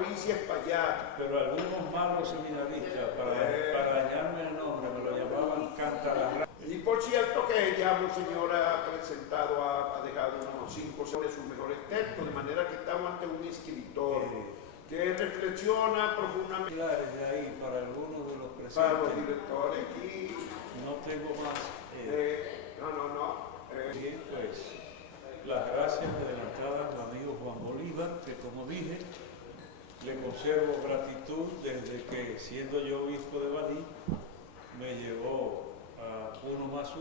novicia Espaillat. Pero algunos malos seminaristas, para dañarme el nombre, me lo llamaban Cantalarra. Y por cierto que ya Monseñor ha presentado, ha dejado unos 5 de sus mejores textos, de manera que estamos ante un escritor que reflexiona profundamente. De ahí para algunos de los presentes. Para los directores y... No tengo más. Bien, pues, las gracias adelantadas al amigo Juan Bolívar, que como dije, le conservo gratitud desde que, siendo yo obispo de Baní, me llevó a 1+1.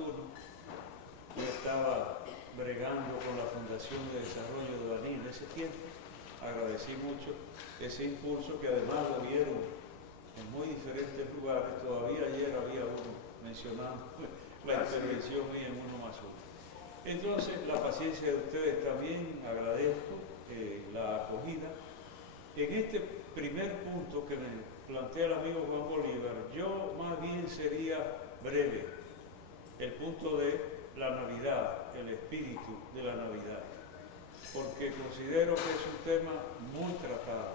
Yo estaba bregando con la Fundación de Desarrollo de Baní en ese tiempo. Agradecí mucho ese impulso, que además lo vieron en muy diferentes lugares. Todavía ayer había uno mencionando la intervención mía en 1+1. Entonces, la paciencia de ustedes también, agradezco la acogida. En este primer punto que me plantea el amigo Juan Bolívar, yo más bien sería breve. El punto de la Navidad, el espíritu de la Navidad, porque considero que es un tema muy tratado.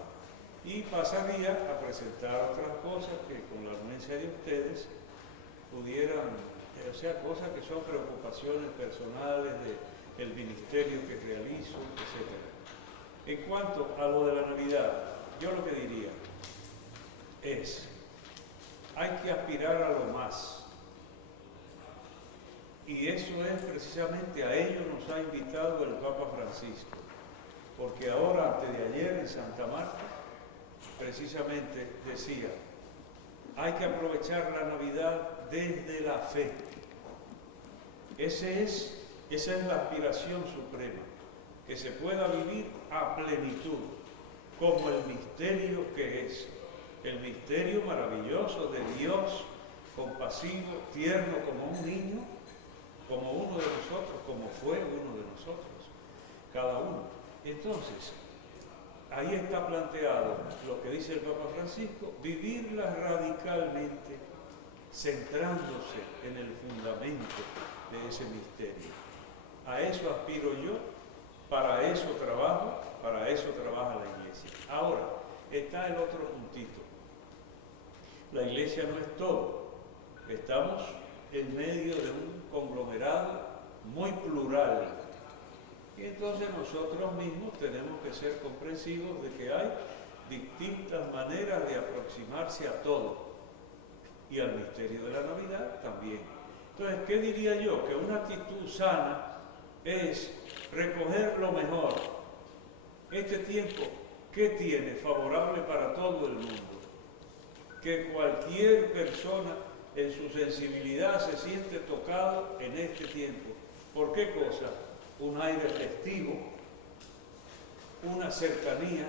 Y pasaría a presentar otras cosas que, con la anuencia de ustedes, pudieran, o sea, cosas que son preocupaciones personales del ministerio que realizo, etc. En cuanto a lo de la Navidad, yo lo que diría es, hay que aspirar a lo más. Y eso es precisamente, a ello nos ha invitado el Papa Francisco. Porque ahora, antes de ayer, en Santa Marta, precisamente decía, hay que aprovechar la Navidad desde la fe. Esa es la aspiración suprema, que se pueda vivir a plenitud, como el misterio que es, el misterio maravilloso de Dios, compasivo, tierno como un niño, como uno de nosotros, como fue uno de nosotros, cada uno. Entonces, ahí está planteado lo que dice el Papa Francisco, vivirla radicalmente, centrándose en el fundamento de ese misterio. A eso aspiro yo, para eso trabajo, para eso trabaja la Iglesia. Ahora, está el otro puntito. La Iglesia no es todo. Estamos en medio de un conglomerado muy plural. Y entonces nosotros mismos tenemos que ser comprensivos de que hay distintas maneras de aproximarse a todo. Y al misterio de la Navidad también. Entonces, ¿qué diría yo? Que una actitud sana es recoger lo mejor. Este tiempo, ¿qué tiene favorable para todo el mundo? Que cualquier persona en su sensibilidad se siente tocado en este tiempo. ¿Por qué cosa? Un aire festivo, una cercanía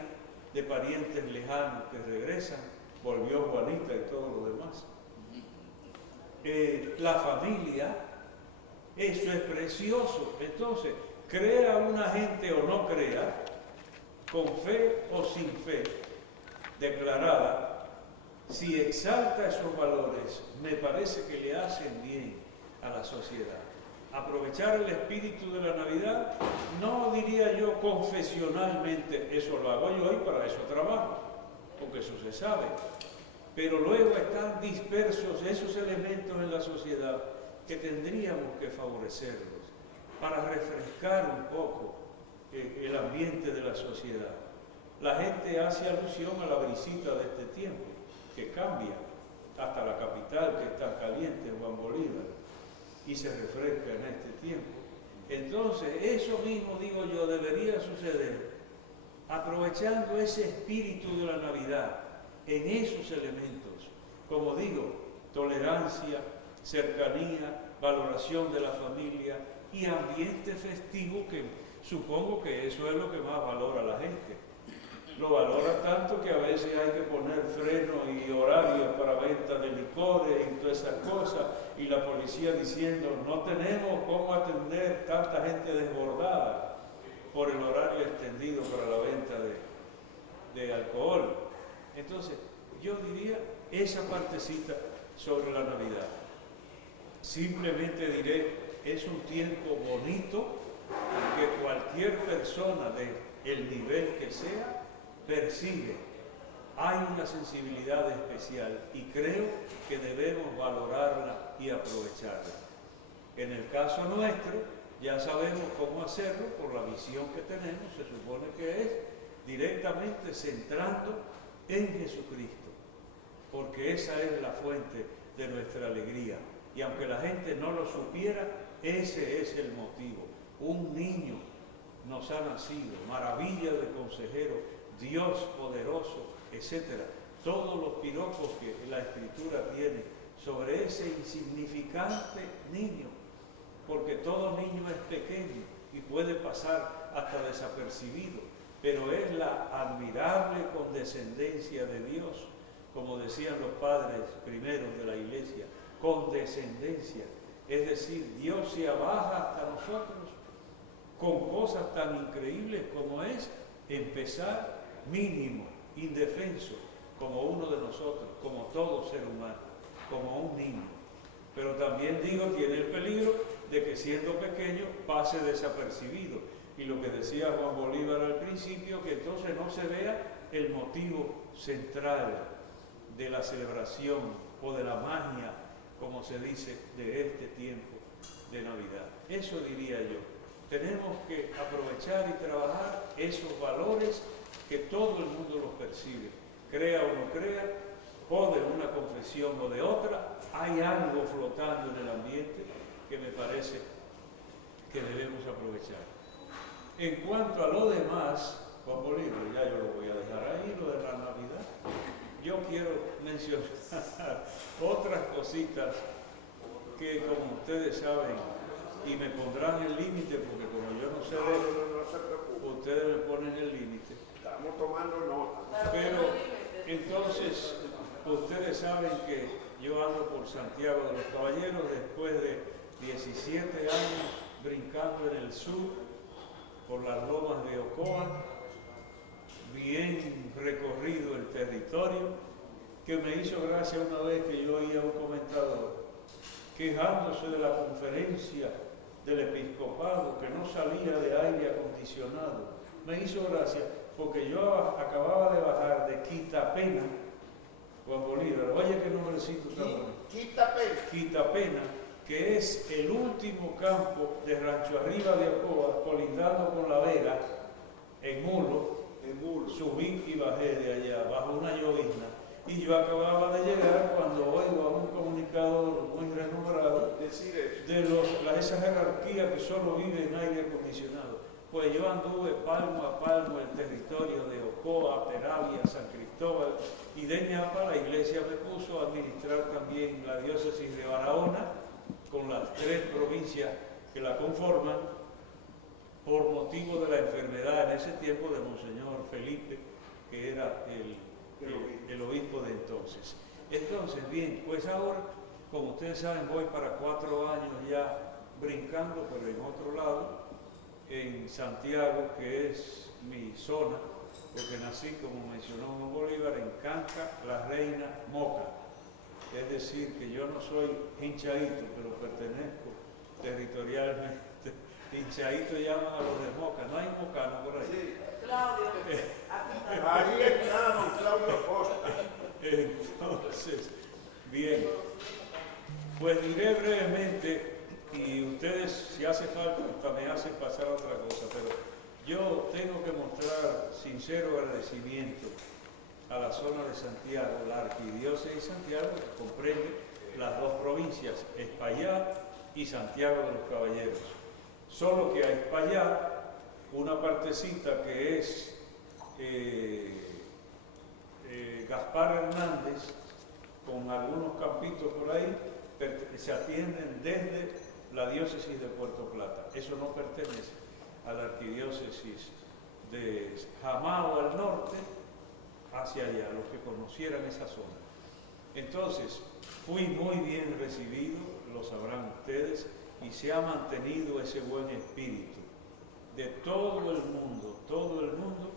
de parientes lejanos que regresan, volvió Juanita y todo lo demás. La familia, eso es precioso. Entonces, crea una gente o no crea, con fe o sin fe declarada, si exalta esos valores, me parece que le hacen bien a la sociedad. Aprovechar el espíritu de la Navidad, no diría yo confesionalmente, eso lo hago yo y para eso trabajo, porque eso se sabe. Pero luego están dispersos esos elementos en la sociedad que tendríamos que favorecerlos para refrescar un poco el ambiente de la sociedad. La gente hace alusión a la brisita de este tiempo, que cambia hasta la capital, que está caliente, Juan Bolívar, y se refresca en este tiempo. Entonces, eso mismo, digo yo, debería suceder aprovechando ese espíritu de la Navidad en esos elementos, como digo, tolerancia, cercanía, valoración de la familia y ambiente festivo, que supongo que eso es lo que más valora la gente. Lo valora tanto que a veces hay que poner freno y horarios para venta de licores y todas esas cosas, y la policía diciendo no tenemos cómo atender tanta gente desbordada por el horario extendido para la venta de alcohol. Entonces, yo diría esa partecita sobre la Navidad. Simplemente diré, es un tiempo bonito que cualquier persona del nivel que sea persigue hay una sensibilidad especial y creo que debemos valorarla y aprovecharla. En el caso nuestro, ya sabemos cómo hacerlo por la visión que tenemos, se supone que es directamente centrando en Jesucristo, porque esa es la fuente de nuestra alegría. Y aunque la gente no lo supiera, ese es el motivo. Un niño nos ha nacido, maravilla de consejero, Dios poderoso, etc. Todos los piropos que la Escritura tiene sobre ese insignificante niño, porque todo niño es pequeño y puede pasar hasta desapercibido, pero es la admirable condescendencia de Dios, como decían los padres primeros de la iglesia, condescendencia, es decir, Dios se abaja hasta nosotros con cosas tan increíbles como es empezar mínimo, indefenso, como uno de nosotros, como todo ser humano, como un niño. Pero también digo, tiene el peligro de que siendo pequeño pase desapercibido. Y lo que decía Juan Bolívar al principio, que entonces no se vea el motivo central de la celebración o de la magia, como se dice, de este tiempo de Navidad. Eso diría yo. Tenemos que aprovechar y trabajar esos valores que todo el mundo los percibe. Crea o no crea, o de una confesión o de otra, hay algo flotando en el ambiente que me parece que debemos aprovechar. En cuanto a lo demás, Juan Bolívar, ya yo lo voy a dejar ahí, lo de la Navidad. Yo quiero mencionar otras cositas que, como ustedes saben, y me pondrán el límite, porque como yo no sé de eso, ustedes me ponen el límite. Estamos tomando nota. Pero entonces, ustedes saben que yo ando por Santiago de los Caballeros después de 17 años brincando en el sur, por las lomas de Ocoa, bien recorrido el territorio, que me hizo gracia una vez que yo oía a un comentador quejándose de la conferencia del episcopado que no salía de aire acondicionado. Me hizo gracia porque yo acababa de bajar de Quitapena, Juan Bolívar, oye qué nombrecito está bueno. Quitapena, que es el último campo de Rancho Arriba de Ocoa, colindando con La Vega, en Mulo. Subí y bajé de allá, bajo una llovizna. Y yo acababa de llegar cuando oigo a un comunicador muy renombrado decir eso, de esa jerarquía que solo vive en aire acondicionado. Pues yo anduve palmo a palmo el territorio de Ocoa, Peravia, San Cristóbal y de Ñapa. La iglesia me puso a administrar también la diócesis de Barahona, con las 3 provincias que la conforman, por motivo de la enfermedad en ese tiempo de Monseñor Felipe, que era el obispo de entonces. Entonces, bien, pues ahora, como ustedes saben, voy para 4 años ya brincando, pero en otro lado, en Santiago, que es mi zona, porque nací, como mencionó Juan Bolívar, en Canca, La Reina, Moca. Es decir, que yo no soy hinchadito, pero pertenezco territorialmente. Hinchadito llaman a los de Moca, no hay mocano por ahí. sí. Claudio, Ahí estamos, Claudio Costa. Entonces, bien, pues diré brevemente, y ustedes, si hace falta, hasta me hacen pasar otra cosa, pero yo tengo que mostrar sincero agradecimiento a la zona de Santiago, la arquidiócesis de Santiago, que comprende las 2 provincias, Espaillá y Santiago de los Caballeros. Solo que a Espaillá, una partecita que es Gaspar Hernández, con algunos campitos por ahí, se atienden desde la diócesis de Puerto Plata. Eso no pertenece a la arquidiócesis de Jamao al norte, hacia allá, los que conocieran esa zona. Entonces, fui muy bien recibido, lo sabrán ustedes, y se ha mantenido ese buen espíritu de todo el mundo, todo el mundo.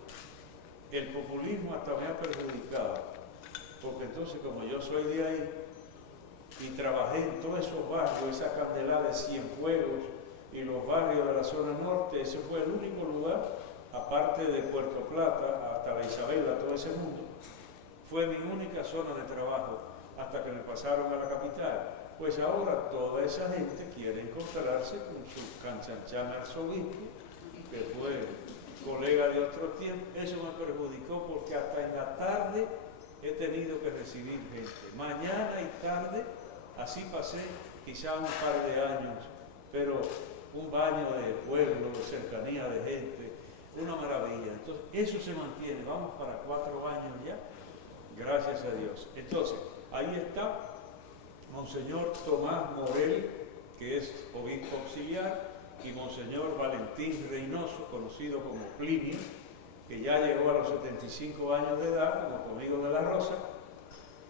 El populismo hasta me ha perjudicado, porque entonces como yo soy de ahí y trabajé en todos esos barrios, esa Candela de Cienfuegos y los barrios de la zona norte, ese fue el único lugar, aparte de Puerto Plata, hasta la Isabela, todo ese mundo, fue mi única zona de trabajo hasta que me pasaron a la capital. Pues ahora toda esa gente quiere encontrarse con su canchanchan arzobispo, que fue colega de otro tiempo. Eso me perjudicó porque hasta en la tarde he tenido que recibir gente. Mañana y tarde, así pasé quizá un par de años, pero un baño de pueblo, de cercanía de gente, una maravilla. Entonces, eso se mantiene. Vamos para 4 años ya, gracias a Dios. Entonces, ahí está Monseñor Tomás Morel, que es obispo auxiliar, y Monseñor Valentín Reynoso, conocido como Plinio, que ya llegó a los 75 años de edad, como conmigo de la Rosa,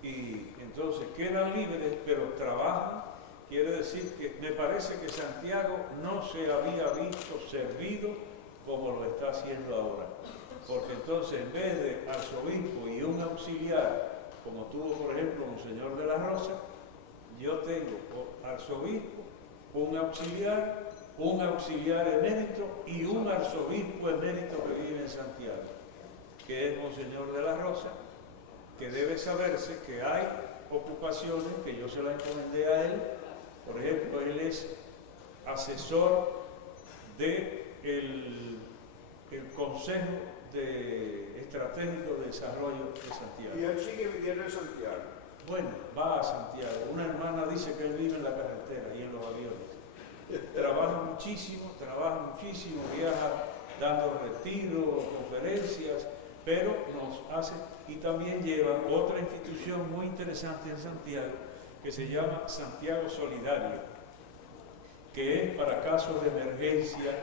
y entonces quedan libres, pero trabajan. Quiere decir que me parece que Santiago no se había visto servido como lo está haciendo ahora. Porque entonces, en vez de arzobispo y un auxiliar, como tuvo por ejemplo Monseñor de la Rosa, yo tengo arzobispo, un auxiliar emérito y un arzobispo emérito que vive en Santiago, que es Monseñor de la Rosa, que debe saberse que hay ocupaciones que yo se las encomendé a él. Por ejemplo, él es asesor del Consejo Estratégico de Desarrollo de Santiago. ¿Y él sigue viviendo en Santiago? Bueno, va a Santiago. Una hermana dice que él vive en la carretera y en los aviones. Trabaja muchísimo, viaja dando retiros, conferencias, pero nos hace, y también lleva otra institución muy interesante en Santiago, que se llama Santiago Solidario, que es para casos de emergencia,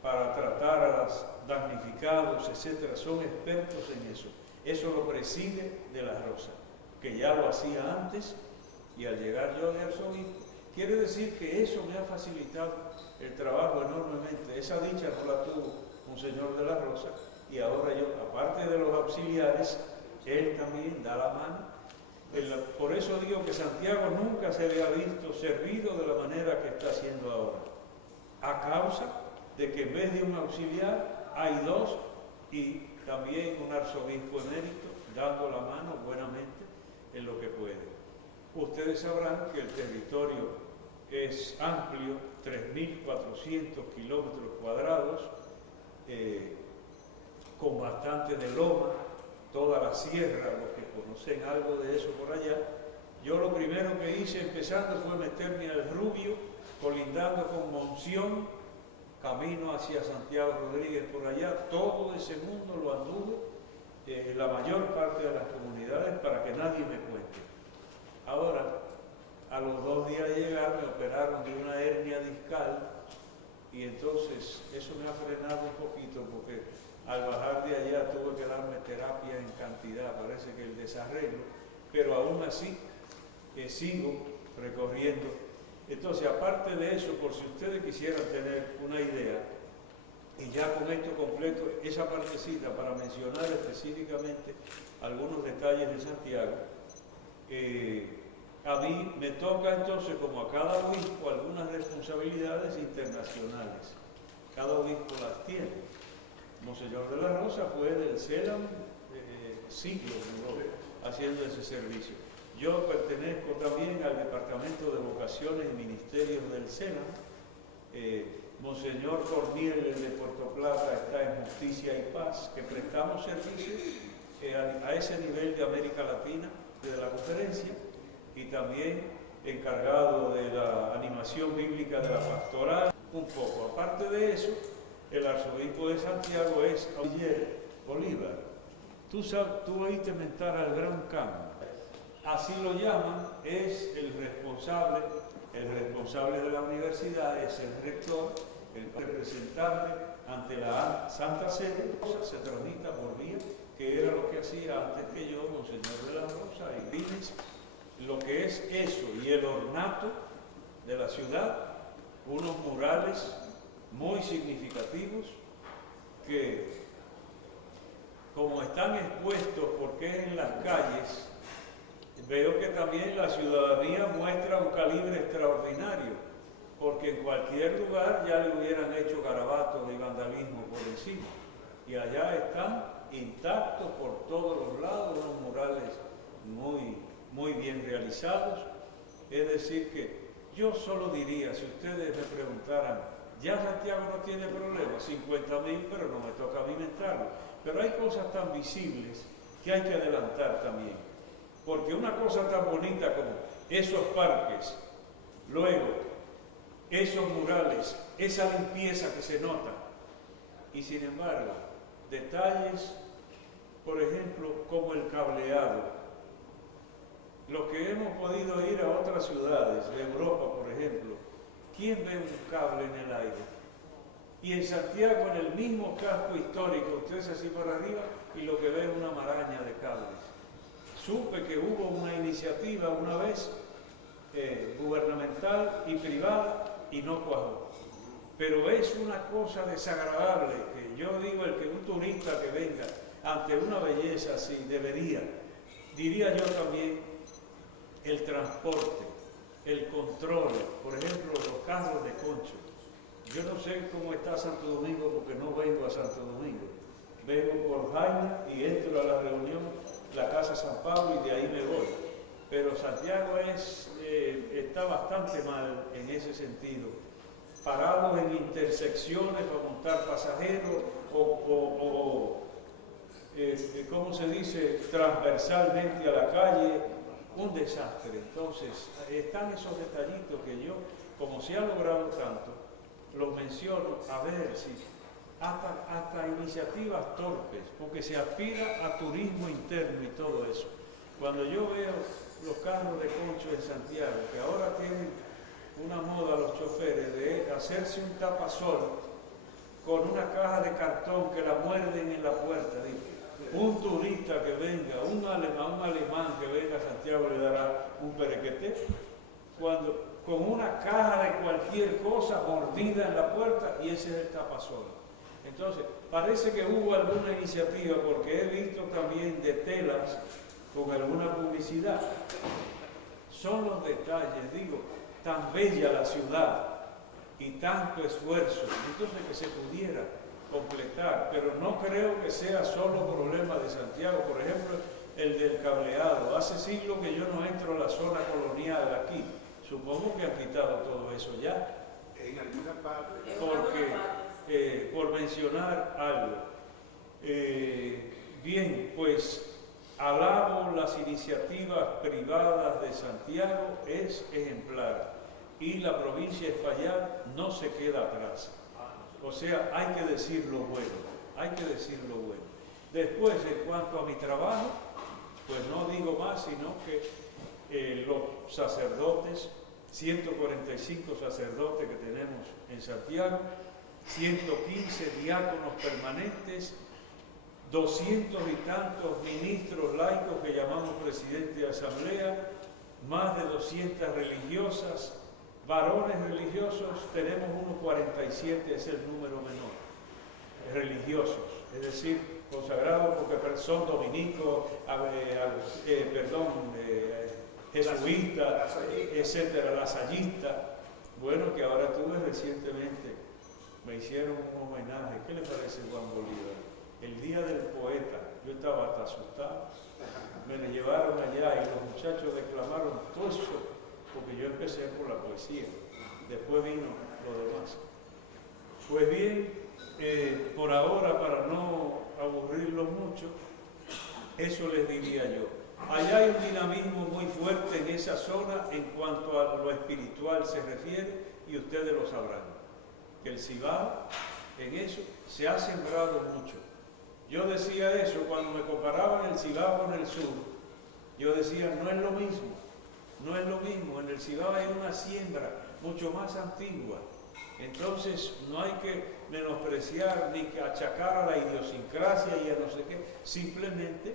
para tratar a los damnificados, etc. Son expertos en eso. Eso lo preside de la Rosa, que ya lo hacía antes, y al llegar yo de arzobispo, quiere decir que eso me ha facilitado el trabajo enormemente. Esa dicha no la tuvo Monseñor de la Rosa, y ahora yo, aparte de los auxiliares, él también da la mano. Por eso digo que Santiago nunca se le ha visto servido de la manera que está haciendo ahora, a causa de que en vez de un auxiliar hay 2 y también un arzobispo emérito dando la mano buenamente en lo que puede. Ustedes sabrán que el territorio es amplio, 3.400 kilómetros cuadrados, con bastante de loma, toda la sierra, los que conocen algo de eso por allá. Yo lo primero que hice empezando fue meterme al Rubio, colindando con Monción, camino hacia Santiago Rodríguez por allá. Todo ese mundo lo anduve, la mayor parte de las comunidades, para que nadie me cuente. Ahora, a los 2 días de llegar me operaron de una hernia discal, y entonces eso me ha frenado un poquito, porque al bajar de allá tuve que darme terapia en cantidad, parece que el desarreglo, pero aún así sigo recorriendo. Entonces, aparte de eso, por si ustedes quisieran tener una idea, y ya con esto completo esa partecita para mencionar específicamente algunos detalles de Santiago, a mí me toca entonces, como a cada obispo, algunas responsabilidades internacionales. Cada obispo las tiene. Monseñor de la Rosa fue del CELAM siglos, ¿no?, haciendo ese servicio. Yo pertenezco también al Departamento de Vocaciones y Ministerios del CELAM. Monseñor Corniel, el de Puerto Plata, está en Justicia y Paz, que prestamos servicios a ese nivel de América Latina, de la conferencia, y también encargado de la animación bíblica de la pastoral, un poco. Aparte de eso, el arzobispo de Santiago es Javier Bolívar. Tú oíste mentar al Gran Cambio. Así lo llaman, es el responsable de la universidad, es el rector, el representante ante la Santa Sede. Se tramita por vía, que era lo que hacía antes que yo, Monseñor de la Rosa, y Vines, lo que es eso, y el ornato de la ciudad, unos murales muy significativos que, como están expuestos porque es en las calles, veo que también la ciudadanía muestra un calibre extraordinario, porque en cualquier lugar ya le hubieran hecho garabatos y vandalismo por encima, y allá están intactos por todos los lados, unos murales muy bien realizados. Es decir que yo solo diría, si ustedes me preguntaran, ya Santiago no tiene problemas, 50.000, pero no me toca alimentarlo. Pero hay cosas tan visibles que hay que adelantar también. Porque una cosa tan bonita como esos parques, luego esos murales, esa limpieza que se nota, y sin embargo, detalles, por ejemplo, como el cableado. Los que hemos podido ir a otras ciudades de Europa, por ejemplo, ¿quién ve un cable en el aire? Y en Santiago, en el mismo casco histórico, ustedes así para arriba, y lo que ve es una maraña de cables. Supe que hubo una iniciativa una vez gubernamental y privada y no cuajó. Pero es una cosa desagradable que yo digo, el que un turista que venga ante una belleza así diría yo también, el transporte, el control, por ejemplo, los carros de concho. Yo no sé cómo está Santo Domingo porque no vengo a Santo Domingo. Vengo por Jaina y entro a la reunión, la Casa San Pablo, y de ahí me voy. Pero Santiago está bastante mal en ese sentido. Parados en intersecciones para montar pasajeros ¿cómo se dice? Transversalmente a la calle. Un desastre. Entonces, están esos detallitos que yo, como se ha logrado tanto, los menciono a ver si hasta iniciativas torpes, porque se aspira a turismo interno y todo eso. Cuando yo veo los carros de concho en Santiago, que ahora tienen una moda los choferes de hacerse un tapasol con una caja de cartón que la muerden en la puerta, digo. Un turista que venga, un alemán que venga a Santiago le dará un perequete, cuando con una caja de cualquier cosa mordida en la puerta, y ese es el tapasol. Entonces, parece que hubo alguna iniciativa, porque he visto también de telas con alguna publicidad. Son los detalles, digo, tan bella la ciudad y tanto esfuerzo, entonces que se pudiera completar, pero no creo que sea solo problema de Santiago. Por ejemplo, el del cableado. Hace siglos que yo no entro a la zona colonial aquí. Supongo que han quitado todo eso ya. En alguna parte. Porque, por mencionar algo, bien, pues alabo las iniciativas privadas de Santiago, es ejemplar, y la provincia de Espaillat no se queda atrás. O sea, hay que decir lo bueno, hay que decir lo bueno. Después, en cuanto a mi trabajo, pues no digo más, sino que los sacerdotes, 145 sacerdotes que tenemos en Santiago, 115 diáconos permanentes, 200 y tantos ministros laicos que llamamos presidente de asamblea, más de 200 religiosas, varones religiosos, tenemos unos 47, es el número menor, religiosos, es decir, consagrados porque son dominicos, jesuitas, etcétera, lasallistas. Bueno, que ahora tuve recientemente, me hicieron un homenaje. ¿Qué le parece Juan Bolívar? El día del poeta, yo estaba hasta asustado, me lo llevaron allá y los muchachos declamaron todo eso, porque yo empecé por la poesía, después vino lo demás. Pues bien, por ahora, para no aburrirlos mucho, eso les diría yo. Allá hay un dinamismo muy fuerte en esa zona en cuanto a lo espiritual se refiere, y ustedes lo sabrán, que el Cibao, en eso, se ha sembrado mucho. Yo decía eso cuando me comparaban el Cibao con el sur, yo decía, no es lo mismo, no es lo mismo, en el Cibao hay una siembra mucho más antigua. Entonces no hay que menospreciar ni que achacar a la idiosincrasia y a no sé qué, simplemente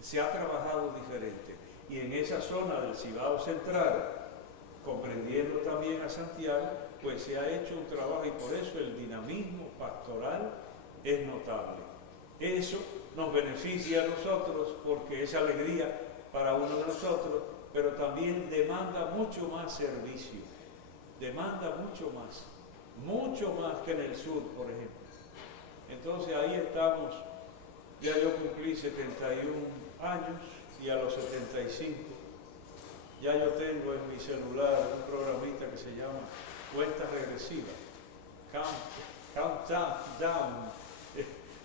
se ha trabajado diferente. Y en esa zona del Cibao Central, comprendiendo también a Santiago, pues se ha hecho un trabajo, y por eso el dinamismo pastoral es notable. Eso nos beneficia a nosotros porque es alegría para uno de nosotros, pero también demanda mucho más servicio, demanda mucho más que en el sur, por ejemplo. Entonces ahí estamos Ya yo cumplí 71 años y a los 75 ya yo tengo en mi celular un programita que se llama cuenta regresiva, countdown,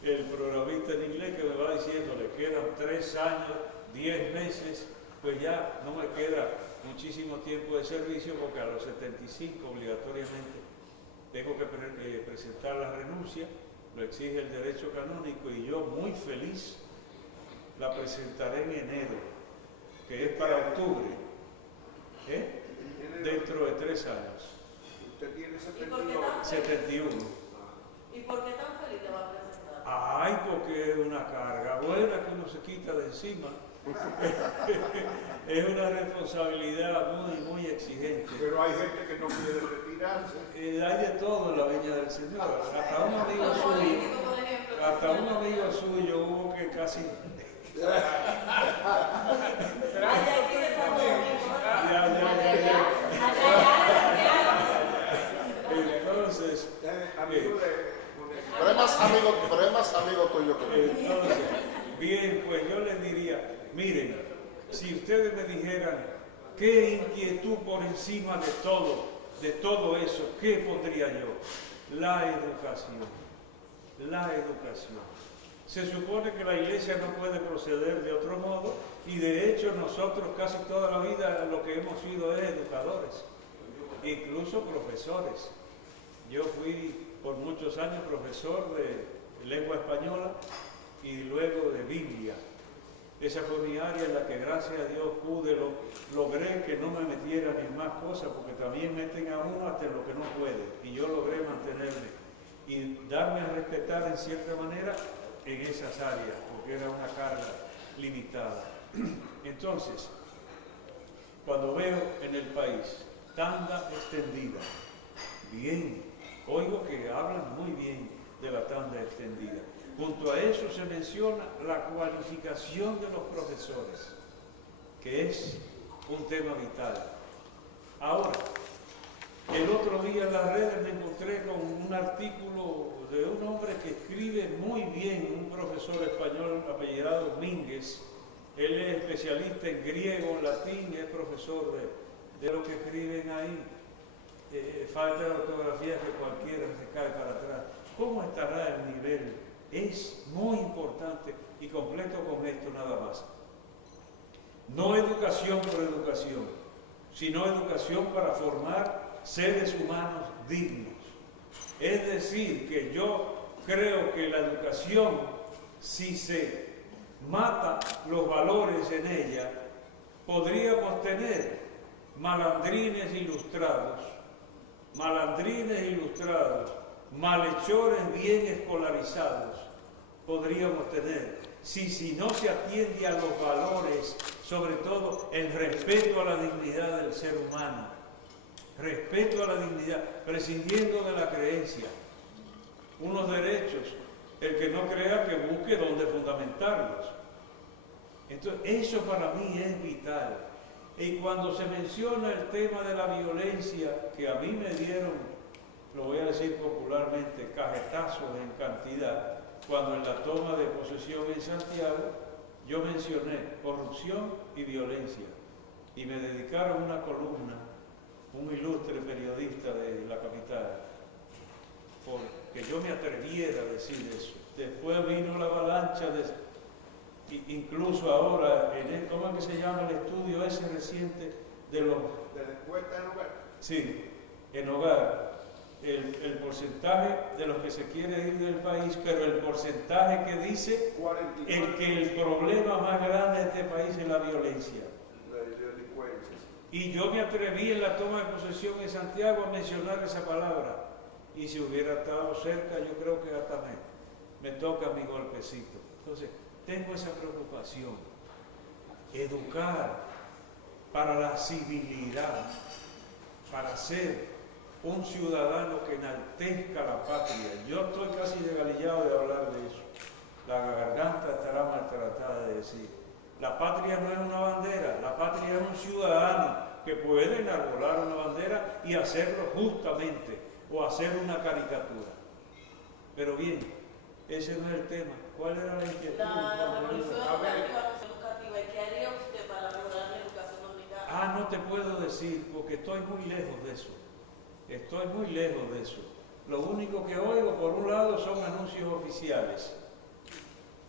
el programita en inglés que me va diciendo le quedan 3 años, 10 meses, pues ya no me queda muchísimo tiempo de servicio porque a los 75 obligatoriamente tengo que presentar la renuncia, lo exige el derecho canónico y yo muy feliz la presentaré en enero, que es para octubre, dentro de 3 años. Usted tiene 71. ¿Y por qué tan feliz te va a presentar? Ay, porque es una carga buena que uno se quita de encima. Es una responsabilidad muy, muy exigente. Pero hay gente que no quiere retirarse. Hay de todo en la viña del Señor. Hasta un amigo suyo hubo que casi... Entonces, pero es más amigo tuyo que mío. entonces, bien, pues yo les diría, miren, si ustedes me dijeran qué inquietud por encima de todo eso, ¿qué pondría yo? La educación. La educación. Se supone que la iglesia no puede proceder de otro modo y de hecho nosotros casi toda la vida lo que hemos sido es educadores, incluso profesores. Yo fui por muchos años profesor de lengua española y luego de Biblia. Esa fue mi área en la que gracias a Dios logré que no me metieran en más cosas porque también meten a uno hasta en lo que no puede y yo logré mantenerme y darme a respetar en cierta manera en esas áreas, porque era una carga limitada. Entonces, cuando veo en el país tanda extendida, bien, oigo que hablan muy bien de la tanda extendida. Junto a eso se menciona la cualificación de los profesores, que es un tema vital. Ahora, el otro día en las redes me encontré con un artículo de un hombre que escribe muy bien, un profesor español apellidado Mínguez. Él es especialista en griego, en latín, es profesor de lo que escriben ahí. Falta de ortografía que cualquiera se cae para atrás. ¿Cómo estará el nivel? Es muy importante y completo con esto nada más. No educación por educación, sino educación para formar seres humanos dignos. Es decir, que yo creo que la educación, si se mata los valores en ella, podríamos tener malandrines ilustrados, malhechores bien escolarizados, podríamos tener, si no se atiende a los valores, sobre todo el respeto a la dignidad del ser humano, respeto a la dignidad, prescindiendo de la creencia, unos derechos, el que no crea que busque dónde fundamentarlos. Entonces, eso para mí es vital. Y cuando se menciona el tema de la violencia, que a mí me dieron, lo voy a decir popularmente, cajetazos en cantidad, cuando en la toma de posesión en Santiago, yo mencioné corrupción y violencia. Y me dedicaron una columna, un ilustre periodista de la capital, porque yo me atreviera a decir eso. Después vino la avalancha incluso ahora, ¿cómo es que se llama el estudio ese reciente de los... ¿De la encuesta en hogar? Sí, en hogar. El porcentaje de los que se quiere ir del país, pero el porcentaje que dice que el problema más grande de este país es la violencia. La delincuencia. Y yo me atreví en la toma de posesión en Santiago a mencionar esa palabra. Y si hubiera estado cerca, yo creo que hasta me toca mi golpecito. Entonces, tengo esa preocupación. Educar para la civilidad, para ser un ciudadano que enaltezca la patria. Yo estoy casi desgalillado de hablar de eso. La garganta estará maltratada de decir. La patria no es una bandera, la patria es un ciudadano que puede enarbolar una bandera y hacerlo justamente, o hacer una caricatura. Pero bien, ese no es el tema. ¿Cuál era la inquietud? La revolución A ver. educativa, ¿y qué haría usted para mejorar la educación dominicana? Ah, no te puedo decir, porque estoy muy lejos de eso. Estoy muy lejos de eso. Lo único que oigo, por un lado, son anuncios oficiales.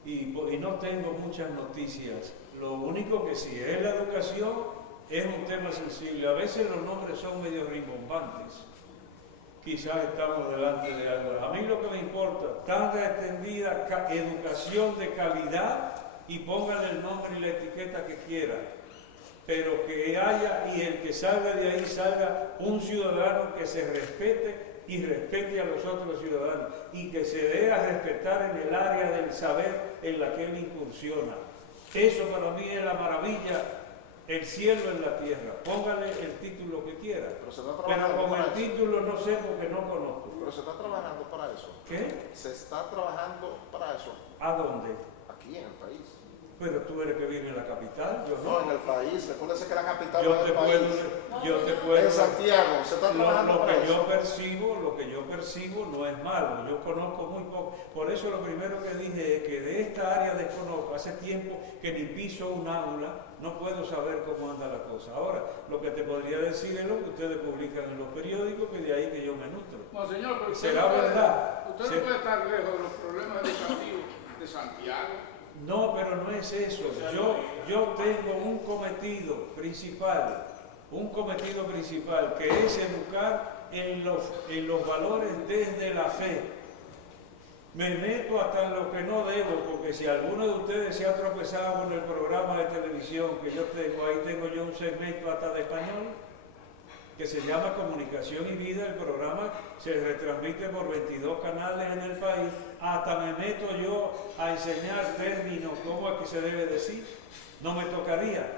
Y no tengo muchas noticias. Lo único que sí es la educación, es un tema sensible. A veces los nombres son medio rimbombantes. Quizás estamos delante de algo. A mí lo que me importa, tanta extendida educación de calidad, y póngale el nombre y la etiqueta que quiera, pero que haya, y el que salga de ahí salga un ciudadano que se respete y respete a los otros ciudadanos, y que se dé a respetar en el área del saber en la que él incursiona. Eso para mí es la maravilla, el cielo en la tierra. Póngale el título que quiera, Pero se está pero trabajando con para el eso. título no sé porque no conozco. Pero se está trabajando para eso. ¿Qué? Se está trabajando para eso ¿A dónde? aquí en el país. Pero tú eres que vive en la capital, yo No, no. en el país. Recuérdese que la capital Yo no es te el país. puedo, En Santiago se está trabajando lo para que eso. lo que yo percibo no es malo, yo conozco muy poco. Por eso lo primero que dije es que de esta área desconozco, hace tiempo que ni piso un aula, no puedo saber cómo anda la cosa. Ahora, lo que te podría decir es lo que ustedes publican en los periódicos, que de ahí que yo me nutro. Monseñor, pero ¿Será verdad? Usted no puede estar lejos de los problemas educativos de Santiago. No, pero no es eso. Yo tengo un cometido principal, que es educar en los valores desde la fe. Me meto hasta en lo que no debo, porque si alguno de ustedes se ha tropezado con el programa de televisión que yo tengo, ahí tengo yo un segmento hasta de español, que se llama Comunicación y Vida. El programa se retransmite por 22 canales en el país. Hasta me meto yo a enseñar términos, cómo es que se debe decir. No me tocaría,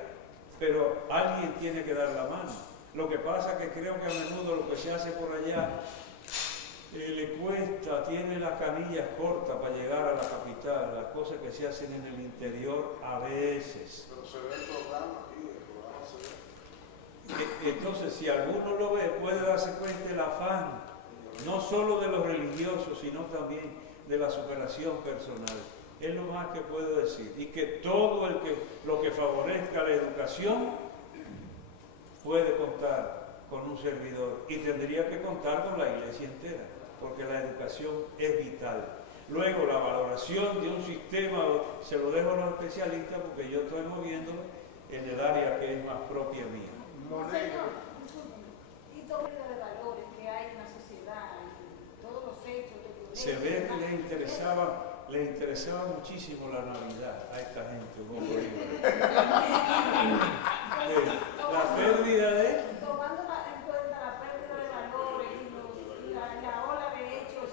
pero alguien tiene que dar la mano. Lo que pasa es que creo que a menudo lo que se hace por allá le cuesta, tiene las canillas cortas para llegar a la capital, las cosas que se hacen en el interior a veces. Pero se ve el programa aquí, el programa se ve. Entonces, si alguno lo ve, puede darse cuenta del afán, no solo de los religiosos, sino también de la superación personal. Es lo más que puedo decir. Y que todo lo que favorezca la educación puede contar con un servidor, y tendría que contar con la iglesia entera, porque la educación es vital. Luego, la valoración de un sistema se lo dejo a los especialistas, porque yo estoy moviéndolo en el área que es más propia mía. Señor, y todo el de valores que hay en la sociedad, y todos los hechos de violencia. Se ve que les interesaba muchísimo la Navidad a esta gente, la pérdida de... Tomando en cuenta la pérdida de valores y la ola de hechos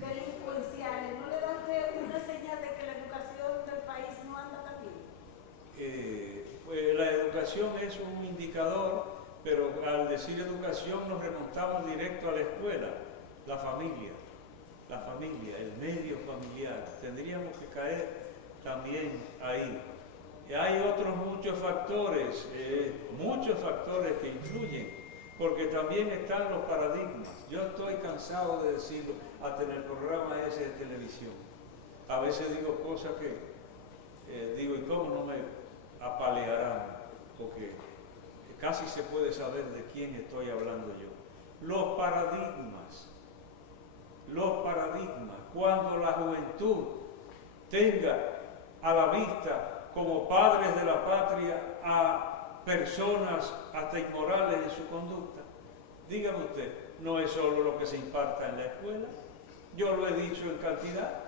delincuenciales, ¿no le da usted una señal de que la educación del país no anda tan bien? Pues la educación es un indicador, pero al decir educación nos remontamos directo a la escuela, la familia, el medio familiar. Tendríamos que caer también ahí. Y hay otros muchos factores que influyen, porque también están los paradigmas. Yo estoy cansado de decirlo, hasta en el programa ese de televisión. A veces digo cosas que digo, ¿y cómo no me apalearán? Porque casi se puede saber de quién estoy hablando yo. Los paradigmas, cuando la juventud tenga a la vista como padres de la patria a personas hasta inmorales en su conducta. Dígame usted, no es solo lo que se imparta en la escuela, yo lo he dicho en cantidad,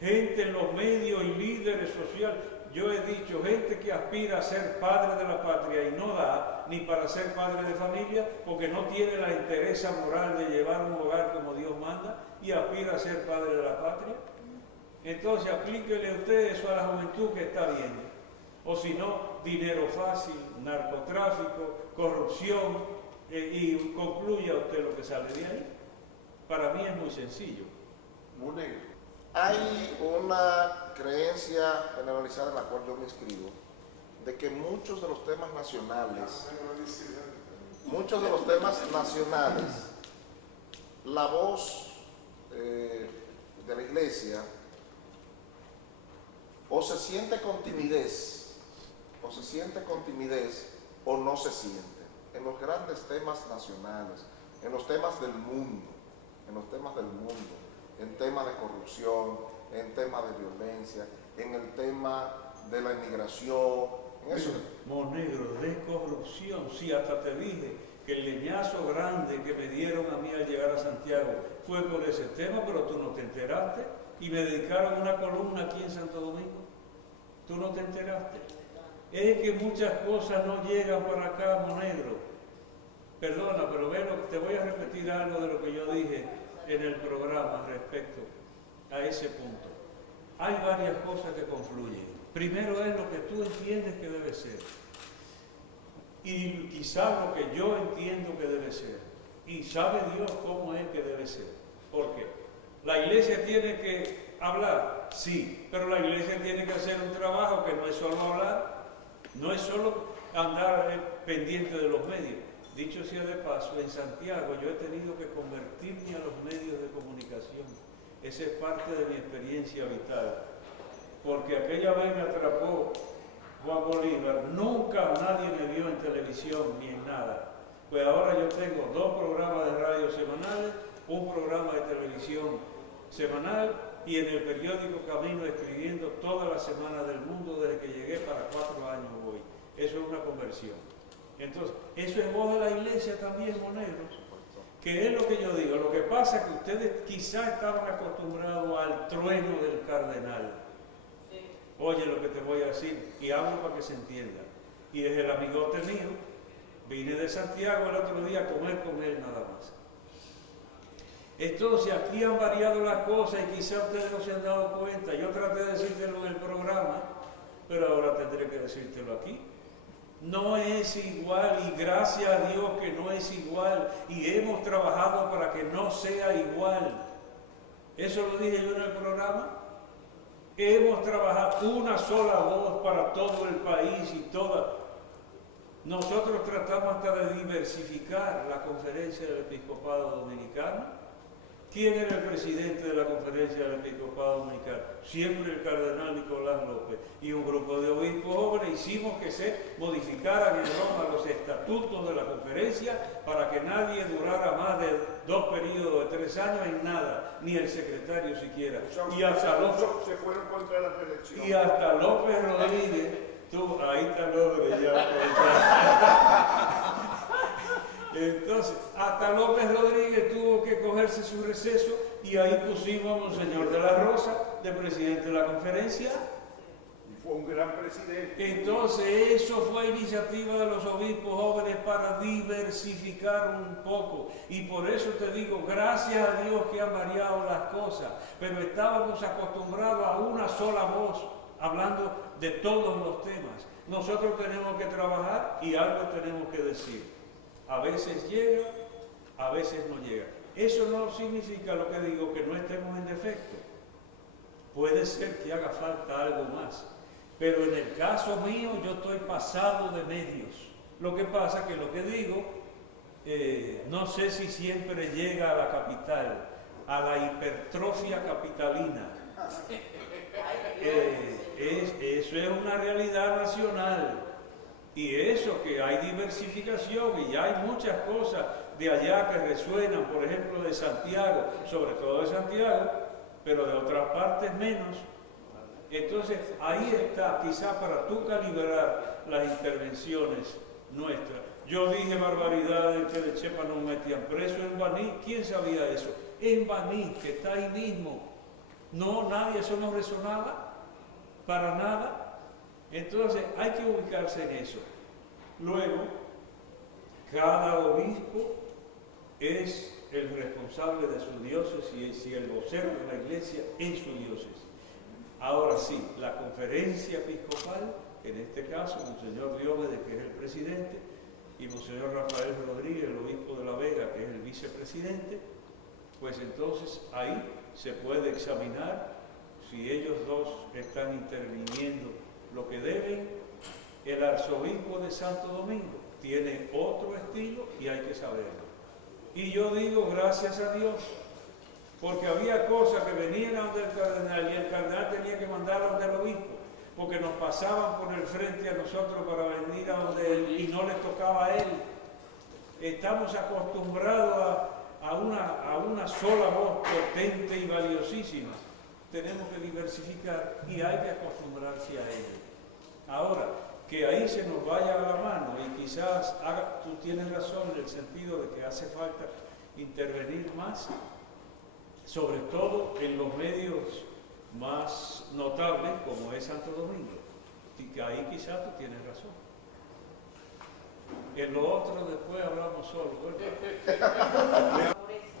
gente en los medios y líderes sociales. Yo he dicho, gente que aspira a ser padre de la patria y no da ni para ser padre de familia, porque no tiene la entereza moral de llevar un hogar como Dios manda, y aspira a ser padre de la patria. Entonces aplíquele usted eso a la juventud que está viendo. O si no, dinero fácil, narcotráfico, corrupción, y concluya usted lo que sale de ahí. Para mí es muy sencillo. Muy negro. Hay una creencia generalizada en la cual yo me inscribo, de que muchos de los temas nacionales, la voz de la iglesia o se siente con timidez, o no se siente. En los grandes temas nacionales, en los temas del mundo, en temas de corrupción, en temas de violencia, en el tema de la inmigración, en eso. Monegro, de corrupción, sí, hasta te dije que el leñazo grande que me dieron a mí al llegar a Santiago fue por ese tema, pero tú no te enteraste, y me dedicaron una columna aquí en Santo Domingo. Tú no te enteraste. Es que muchas cosas no llegan para acá, Monegro. Perdona, pero te voy a repetir algo de lo que yo dije en el programa respecto a ese punto. Hay varias cosas que confluyen. Primero es lo que tú entiendes que debe ser. Y quizás lo que yo entiendo que debe ser. Y sabe Dios cómo es que debe ser. ¿Por qué? La iglesia tiene que hablar, sí, pero la iglesia tiene que hacer un trabajo que no es solo hablar, no es solo andar pendiente de los medios. Dicho sea de paso, en Santiago yo he tenido que convertirme a los medios de comunicación. Esa es parte de mi experiencia vital. Porque aquella vez me atrapó Juan Bolívar, nunca nadie me vio en televisión ni en nada. Pues ahora yo tengo 2 programas de radio semanales, un programa de televisión semanal y en el periódico Camino escribiendo todas las semanas del mundo desde que llegué para 4 años hoy. Eso es una conversión. Entonces, eso es voz de la iglesia también, Monegro, que es lo que yo digo. Lo que pasa es que ustedes quizás estaban acostumbrados al trueno del cardenal. Oye lo que te voy a decir y hablo para que se entienda. Y es el amigote mío. Vine de Santiago el otro día a comer con él nada más. Entonces aquí han variado las cosas y quizás ustedes no se han dado cuenta. Yo traté de decírtelo en el programa, pero ahora tendré que decírtelo aquí. No es igual y gracias a Dios que no es igual y hemos trabajado para que no sea igual. Eso lo dije yo en el programa. Hemos trabajado una sola voz para todo el país y toda. Nosotros tratamos hasta de diversificar la conferencia del Episcopado Dominicano. ¿Quién era el presidente de la conferencia del Episcopado Dominicano? Siempre el cardenal Nicolás López. Y un grupo de obispos jóvenes hicimos que se modificaran en Roma los estatutos de la conferencia para que nadie durara más de 2 periodos de 3 años en nada, ni el secretario siquiera. Y hasta se fueron contra la reelección. Y hasta López Rodríguez, ahí está López ya. Entonces, hasta López Rodríguez tuvo que cogerse su receso y ahí pusimos a Monseñor de la Rosa de presidente de la conferencia. Y fue un gran presidente. Entonces, eso fue iniciativa de los obispos jóvenes para diversificar un poco. Y por eso te digo, gracias a Dios que han variado las cosas, pero estábamos acostumbrados a una sola voz, hablando de todos los temas. Nosotros tenemos que trabajar y algo tenemos que decir. A veces llega, a veces no llega. Eso no significa, lo que digo, que no estemos en defecto. Puede ser que haga falta algo más. Pero en el caso mío, yo estoy pasado de medios. Lo que pasa es que lo que digo, no sé si siempre llega a la capital, a la hipertrofia capitalina. Eso es una realidad nacional. Y eso, que hay diversificación y ya hay muchas cosas de allá que resuenan, por ejemplo de Santiago, sobre todo de Santiago, pero de otras partes menos. Entonces ahí está, quizá para tú calibrar las intervenciones nuestras. Yo dije barbaridades que de Chepa nos metían preso en Baní. ¿Quién sabía eso? En Baní, que está ahí mismo. No, nadie, eso no resonaba para nada. Entonces hay que ubicarse en eso. Luego, cada obispo es el responsable de su diócesis y el vocero de la iglesia en su diócesis. Ahora sí, la conferencia episcopal, en este caso, Monseñor Diomedes, que es el presidente, y Monseñor Rafael Rodríguez, el obispo de La Vega, que es el vicepresidente, pues entonces ahí se puede examinar si ellos dos están interviniendo lo que deben. El arzobispo de Santo Domingo tiene otro estilo y hay que saberlo. Y yo digo gracias a Dios, porque había cosas que venían a donde el cardenal y el cardenal tenía que mandarlas al obispo. porque nos pasaban por el frente a nosotros para venir a donde él y no le tocaba a él. Estamos acostumbrados a una sola voz potente y valiosísima. Tenemos que diversificar y hay que acostumbrarse a ello. Ahora, que ahí se nos vaya a la mano y quizás tú tienes razón en el sentido de que hace falta intervenir más, sobre todo en los medios más notables como es Santo Domingo, y que ahí quizás tú tienes razón. En lo otro después hablamos solo, ¿verdad? Por eso,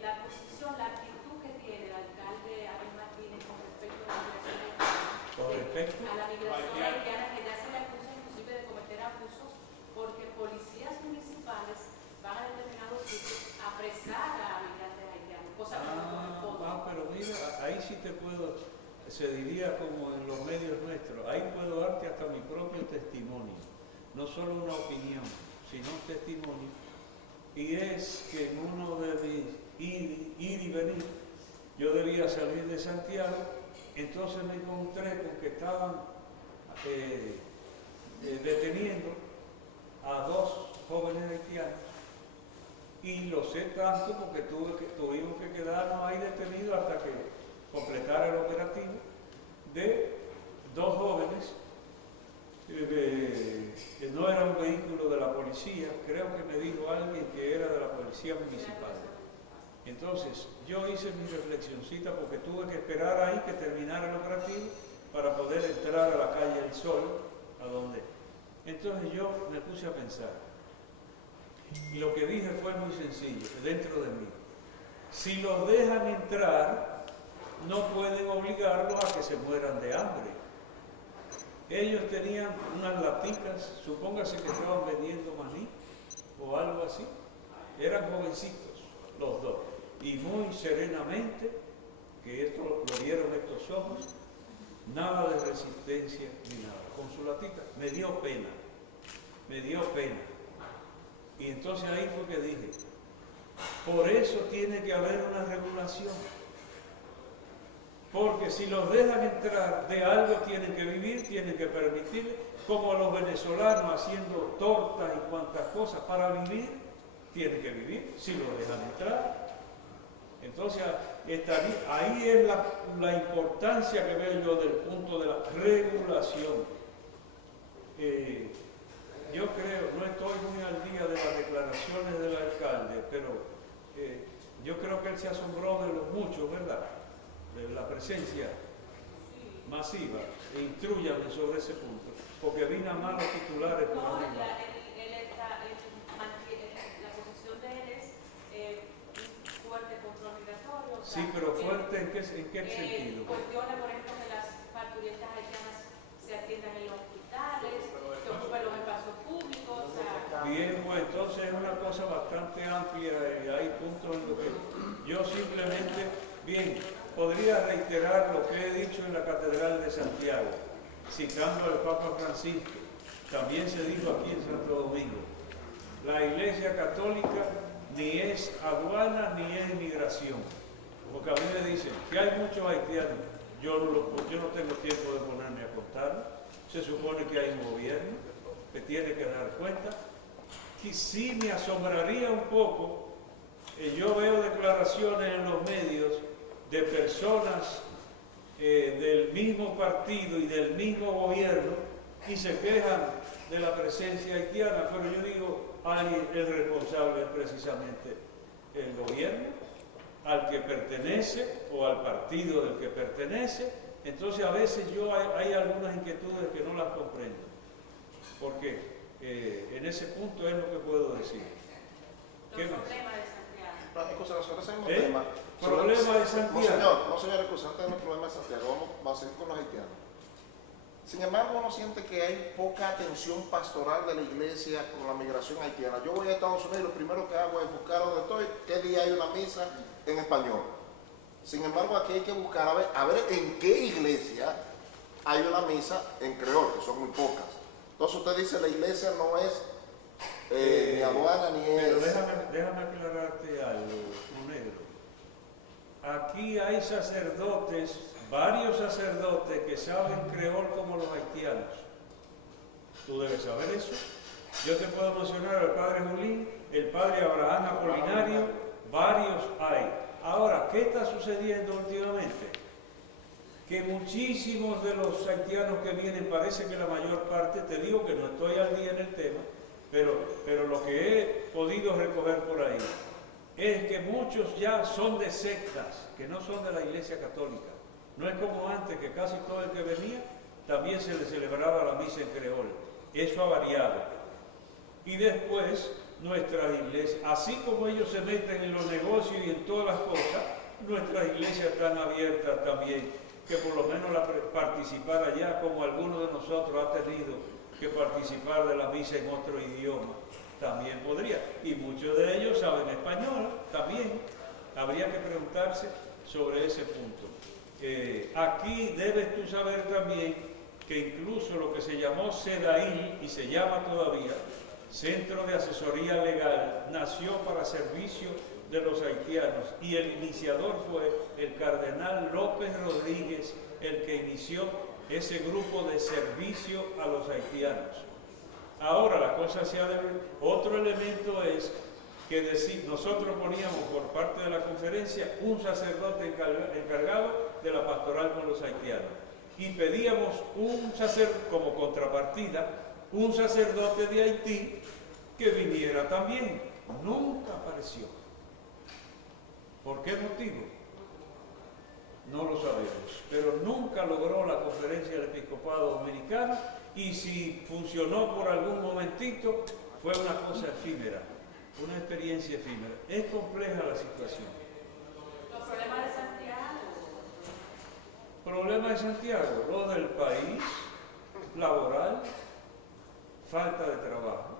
la posición, la actitud que tiene el alcalde Abel Martínez con respecto a la migración haitiana, Con respecto a la migración haitiana, que ya se le acusa inclusive de cometer abusos porque policías municipales van a determinados sitios a apresar a migrantes haitianos, cosa que no corresponde. pero mira, ahí sí te puedo, se diría como en los medios nuestros, ahí puedo darte hasta mi propio testimonio, no solo una opinión, sino un testimonio, y es que en uno de mis ir y venir, yo debía salir de Santiago, entonces me encontré con que estaban deteniendo a 2 jóvenes haitianos, y lo sé tanto porque tuvimos que quedarnos ahí detenidos hasta que completara el operativo de 2 jóvenes. No era un vehículo de la policía, creo que me dijo alguien que era de la policía municipal. Entonces yo hice mi reflexioncita porque tuve que esperar ahí que terminara el operativo para poder entrar a la calle El Sol, a donde. Entonces yo me puse a pensar, y lo que dije fue muy sencillo, dentro de mí. Si los dejan entrar, no pueden obligarlos a que se mueran de hambre. Ellos tenían unas laticas, supóngase que estaban vendiendo maní o algo así. Eran jovencitos, los 2. Y muy serenamente, que esto lo vieron estos ojos, nada de resistencia ni nada. Con su latita, me dio pena. Y entonces ahí fue que dije, por eso tiene que haber una regulación. Porque si los dejan entrar, de algo tienen que vivir, tienen que permitirle, como los venezolanos haciendo tortas y cuantas cosas para vivir, tienen que vivir, si los dejan entrar. Entonces, ahí es la importancia que veo yo del punto de la regulación. Yo creo, no estoy muy al día de las declaraciones del alcalde, pero yo creo que él se asombró de los muchos, ¿verdad?, de la presencia masiva. Instrúyame sobre ese punto, porque vino a malos titulares por No, arriba. la posición de él es un fuerte control migratorio. O sea, Sí, pero fuerte ¿en qué sentido? Cuestiones, por ejemplo, que las parturientas haitianas se atiendan en los hospitales, que ocupen los espacios públicos. O sea, Bien, pues entonces es una cosa bastante amplia y hay puntos en los que yo simplemente, podría reiterar lo que he dicho en la Catedral de Santiago, citando al Papa Francisco. También se dijo aquí en Santo Domingo, la Iglesia Católica ni es aduana ni es inmigración. Porque a mí me dicen que hay muchos haitianos, yo no tengo tiempo de ponerme a contarlo. Se supone que hay un gobierno que tiene que dar cuenta. Y sí me asombraría un poco, yo veo declaraciones en los medios de personas del mismo partido y del mismo gobierno y se quejan de la presencia haitiana, pero yo digo, alguien es responsable precisamente el gobierno al que pertenece o al partido del que pertenece. Entonces a veces hay algunas inquietudes que no las comprendo, porque en ese punto es lo que puedo decir. ¿Qué más? problema de Santiago. No, excusa, nosotros hacemos un ¿Eh? tema. Problema de Santiago. No, señor, excusa, no tenemos problema de Santiago, vamos a seguir con los haitianos. Sin embargo, uno siente que hay poca atención pastoral de la iglesia con la migración haitiana. Yo voy a Estados Unidos y lo primero que hago es buscar dónde estoy, qué día hay una misa en español. Sin embargo, aquí hay que buscar a ver en qué iglesia hay una misa en creol, que son muy pocas. Entonces usted dice la iglesia no es ni aduana ni Pero es... déjame aclararte algo, un negro. Aquí hay sacerdotes varios sacerdotes que saben creol como los haitianos. Tú debes saber eso. Yo te puedo mencionar al padre Julín, el padre Abraham Apolinario, varios hay. Ahora, ¿qué está sucediendo últimamente? Que muchísimos de los haitianos que vienen, parece que la mayor parte, te digo que no estoy al día en el tema, pero lo que he podido recoger por ahí es que muchos ya son de sectas, que no son de la Iglesia Católica. No es como antes, que casi todo el que venía también se le celebraba la misa en creol. Eso ha variado. Y después, nuestras iglesias, así como ellos se meten en los negocios y en todas las cosas, nuestras iglesias están abiertas también, que por lo menos participar allá, como alguno de nosotros ha tenido que participar de la misa en otro idioma, también podría. Y muchos de ellos saben español también. Habría que preguntarse sobre ese punto. Aquí debes tú saber también que incluso lo que se llamó CEDAIL, y se llama todavía, Centro de Asesoría Legal, nació para servicio de los haitianos, y el iniciador fue el cardenal López Rodríguez, el que inició ese grupo de servicio a los haitianos. Ahora la cosa se ha de... Otro elemento es que nosotros poníamos por parte de la conferencia un sacerdote encargado de la pastoral con los haitianos, y pedíamos como contrapartida un sacerdote de Haití que viniera también. Nunca apareció. ¿Por qué motivo? No lo sabemos, pero nunca logró la conferencia del episcopado dominicano, y si funcionó por algún momentito, fue una cosa efímera, una experiencia efímera. Es compleja la situación. Los problemas de Santiago. Problema de Santiago, lo del país, laboral, falta de trabajo,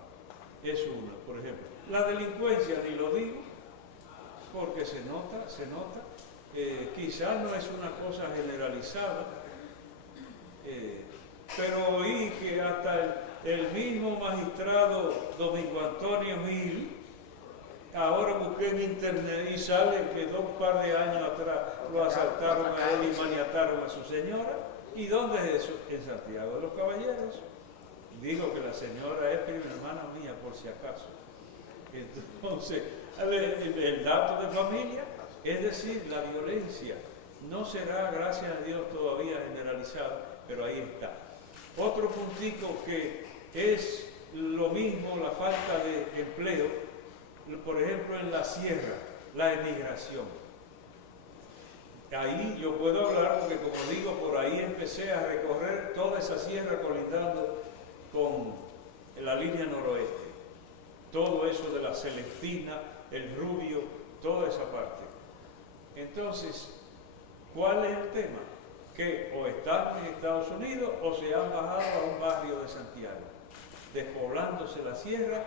es uno, por ejemplo. La delincuencia, ni lo digo, porque se nota, quizás no es una cosa generalizada, pero oí que hasta el mismo magistrado Domingo Antonio Gil, ahora busqué en internet y sale que un par de años atrás lo asaltaron a él y maniataron a su señora. ¿Y dónde es eso? En Santiago de los Caballeros. Digo que la señora es prima hermana mía, por si acaso. Entonces, el dato de familia, es decir, la violencia no será, gracias a Dios, todavía generalizada, pero ahí está. Otro puntico que es lo mismo, la falta de empleo, por ejemplo en la sierra, la emigración. Ahí yo puedo hablar porque, como digo, por ahí empecé a recorrer toda esa sierra colindando con la línea noroeste. Todo eso de la Celestina, el Rubio, toda esa parte. Entonces, ¿cuál es el tema? Que o están en Estados Unidos o se han bajado a un barrio de Santiago, despoblándose la sierra.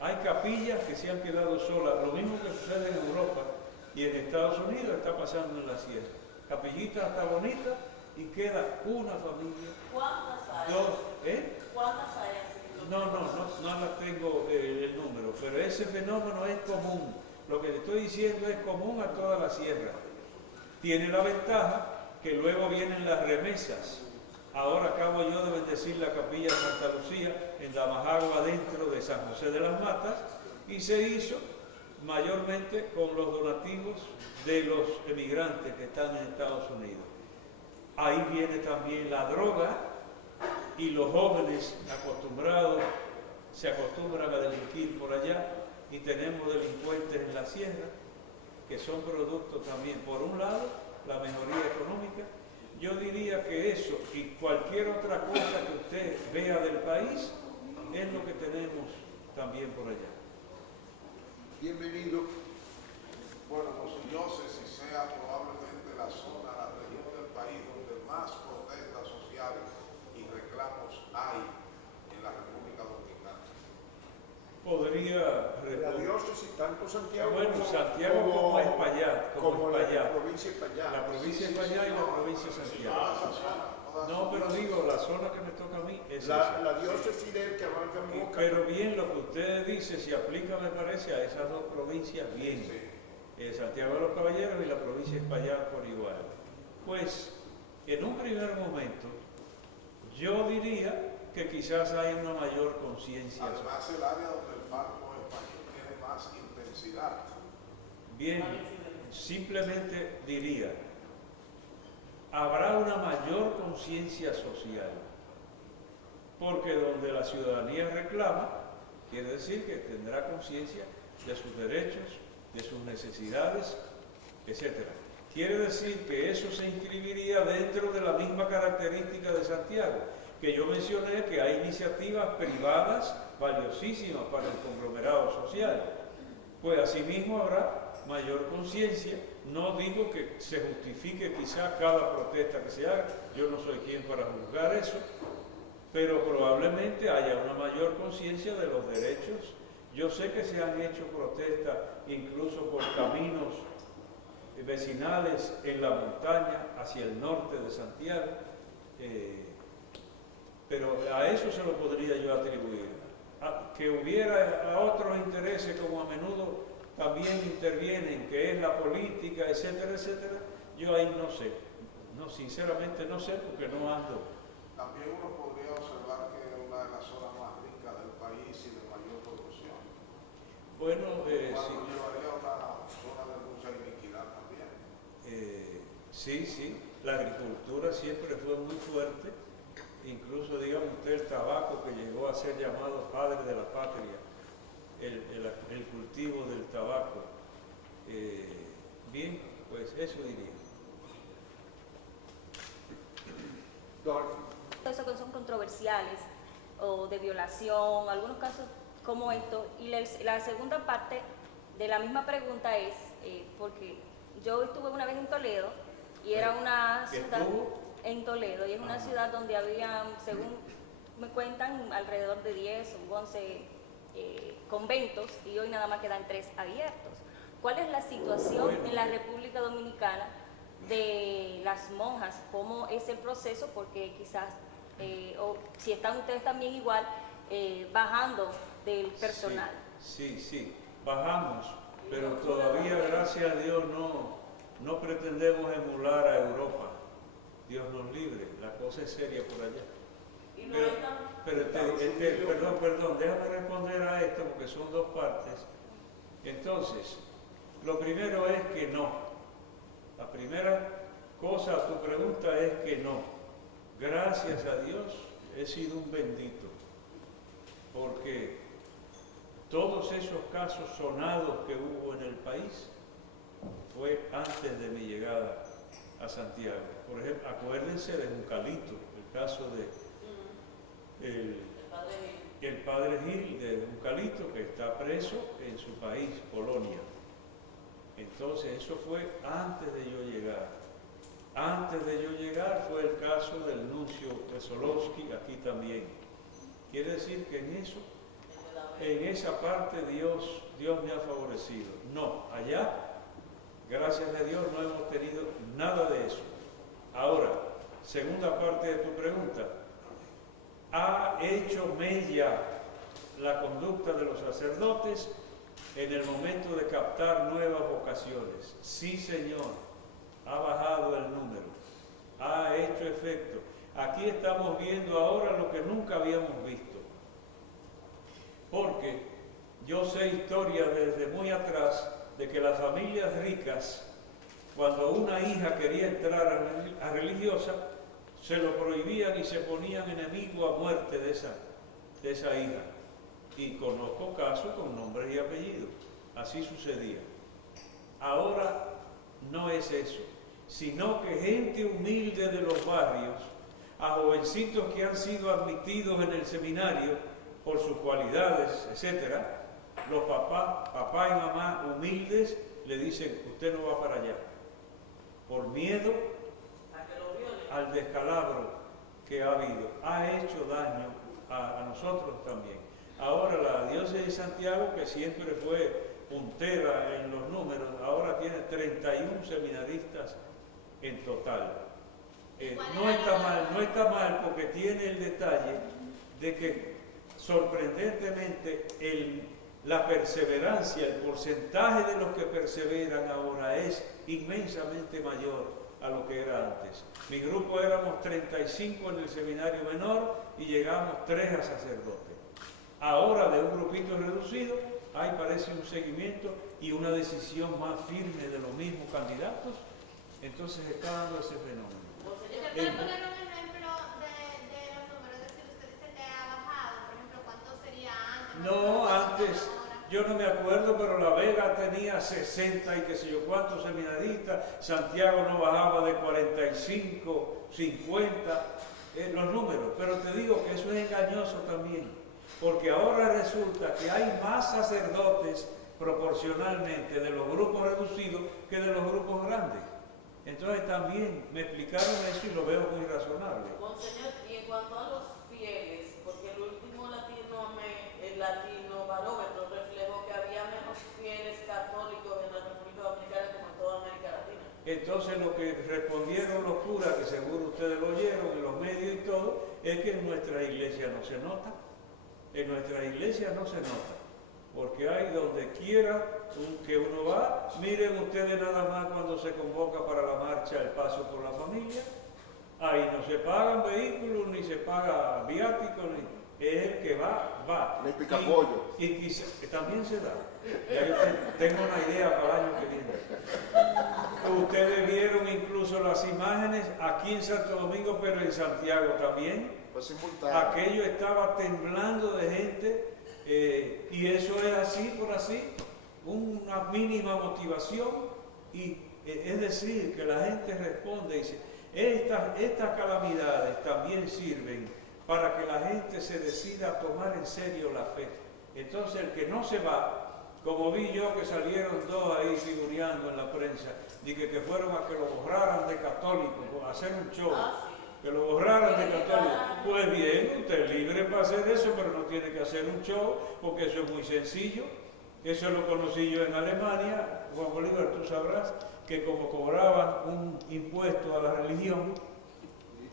Hay capillas que se han quedado solas, lo mismo que sucede en Europa y en Estados Unidos está pasando en la sierra. Capillitas hasta bonitas y queda una familia. ¿Cuántas hay? Dos, ¿Cuántas hay así? no las tengo el número, pero ese fenómeno es común. Lo que te estoy diciendo es común a toda la sierra. Tiene la ventaja que luego vienen las remesas. Ahora acabo yo de bendecir la capilla de Santa Lucía en Damajagua, dentro de San José de las Matas, y se hizo mayormente con los donativos de los emigrantes que están en Estados Unidos. Ahí viene también la droga, y los jóvenes se acostumbran a delinquir por allá, y tenemos delincuentes en la sierra que son producto también, por un lado, la mejoría económica. Yo diría que eso y cualquier otra cosa que usted vea del país es lo que tenemos también por allá. Bienvenido. Bueno, no sé si sea probablemente la zona, la región del país donde más protestas sociales y reclamos hay en la República Dominicana. Podría La diócesis, tanto Santiago bueno, Santiago como Espaillat, como la provincia de Espaillat. La provincia de Espaillat y la provincia de Santiago. No, pero digo, la zona que me toca a mí es esa. La diócesis del que abarca Moca. Pero bien, lo que usted dice, se aplica, me parece, a esas dos provincias, bien. Santiago de los Caballeros y la provincia de Espaillat por igual. Pues en un primer momento yo diría que quizás hay una mayor conciencia. Además, el área donde el fármaco español tiene más intensidad. Bien, simplemente diría, habrá una mayor conciencia social, porque donde la ciudadanía reclama, quiere decir que tendrá conciencia de sus derechos, de sus necesidades, etc. Quiere decir que eso se inscribiría dentro de la misma característica de Santiago, que yo mencioné que hay iniciativas privadas valiosísimas para el conglomerado social. Pues asimismo habrá mayor conciencia. No digo que se justifique quizá cada protesta que se haga, yo no soy quien para juzgar eso, pero probablemente haya una mayor conciencia de los derechos. Yo sé que se han hecho protestas incluso por caminos vecinales en la montaña hacia el norte de Santiago, pero a eso se lo podría yo atribuir. Que hubiera otros intereses como a menudo también intervienen, que es la política, etcétera, etcétera, yo ahí no sé. No, sinceramente no sé porque no ando. También uno podría observar que es una de las zonas más ricas del país y de mayor producción. Bueno, Cuando llevaría a una zona de mucha iniquidad también. sí, la agricultura siempre fue muy fuerte, incluso digamos usted el tabaco, que llegó a ser llamado padre de la patria, el cultivo del tabaco. Bien, pues eso diría. Eso que son controversiales o de violación, algunos casos como estos. Y la segunda parte de la misma pregunta es, porque yo estuve una vez en Toledo y era una ciudad en Toledo y es una ciudad donde había, según me cuentan, alrededor de 10 o 11 conventos y hoy nada más quedan 3 abiertos. ¿Cuál es la situación en la República Dominicana de las monjas? ¿Cómo es el proceso? Porque quizás, o si están ustedes también igual, bajando del personal. Sí, bajamos, pero todavía, gracias a Dios, no pretendemos emular a Europa. Dios nos libre, la cosa es seria por allá. Perdón, déjame responder a esto porque son dos partes. Entonces, lo primero es que no. La primera cosa a tu pregunta es que no. Gracias a Dios he sido un bendito, porque todos esos casos sonados que hubo en el país fue antes de mi llegada a Santiago. Por ejemplo, acuérdense de Juncalito, el caso de el padre Gil de Juncalito, que está preso en su país, Polonia. Entonces eso fue antes de yo llegar. Antes de yo llegar fue el caso del nuncio Wesolowski aquí también. Quiere decir que en esa parte Dios me ha favorecido. No, allá, gracias a Dios, no hemos tenido nada de eso. Ahora, segunda parte de tu pregunta. ¿Ha hecho mella la conducta de los sacerdotes en el momento de captar nuevas vocaciones? Sí, Señor, ha bajado el número, ha hecho efecto. Aquí estamos viendo ahora lo que nunca habíamos visto, porque yo sé historia desde muy atrás de que las familias ricas, cuando una hija quería entrar a religiosa, se lo prohibían y se ponían enemigo a muerte de esa hija. Y conozco casos con nombres y apellidos. Así sucedía. Ahora no es eso, sino que gente humilde de los barrios, a jovencitos que han sido admitidos en el seminario por sus cualidades, etc., los papá y mamá humildes le dicen, usted no va para allá, por miedo al descalabro que ha habido. Ha hecho daño a nosotros también. Ahora la diócesis de Santiago, que siempre fue puntera en los números, ahora tiene 31 seminaristas en total. No está mal porque tiene el detalle de que sorprendentemente la perseverancia, el porcentaje de los que perseveran ahora es inmensamente mayor a lo que era antes. Mi grupo éramos 35 en el seminario menor y llegamos 3 a sacerdotes. Ahora de un grupito reducido hay parece un seguimiento y una decisión más firme de los mismos candidatos, entonces está dando ese fenómeno. ¿Puede poner un ejemplo de los números? Es decir, usted dice que ha bajado, por ejemplo, ¿cuánto sería antes? No, antes, yo no me acuerdo, pero La Vega tenía 60 y qué sé yo cuántos seminaristas, Santiago no bajaba de 45, 50, los números, pero te digo que eso es engañoso también, porque ahora resulta que hay más sacerdotes proporcionalmente de los grupos reducidos que de los grupos grandes. Entonces también me explicaron eso y lo veo muy razonable. Monseñor, y en cuanto a los fieles, porque el último latino barómetro reflejó que había menos fieles católicos en la República Dominicana como en toda América Latina. Entonces lo que respondieron los curas, que seguro ustedes lo oyeron en los medios y todo, es que en nuestra iglesia no se nota. En nuestra iglesia no se nota. Porque hay donde quiera que uno va, miren ustedes nada más cuando se convoca para la marcha el paso por la familia, ahí no se pagan vehículos, ni se paga viáticos, es el que va. Ni picapollo. Y quizá, también se da. Ya yo tengo una idea para el año que viene. Ustedes vieron incluso las imágenes aquí en Santo Domingo, pero en Santiago también. Pues simultáneo. Aquello estaba temblando de gente. Y eso es así por así, una mínima motivación, y es decir, que la gente responde y dice, estas calamidades también sirven para que la gente se decida a tomar en serio la fe. Entonces el que no se va, como vi yo que salieron 2 ahí figureando en la prensa, y que fueron a que lo borraran de católico, a hacer un show. Que lo borraran de católico. Pues bien, usted es libre para hacer eso, pero no tiene que hacer un show, porque eso es muy sencillo. Eso lo conocí yo en Alemania. Juan Bolívar, tú sabrás que como cobraban un impuesto a la religión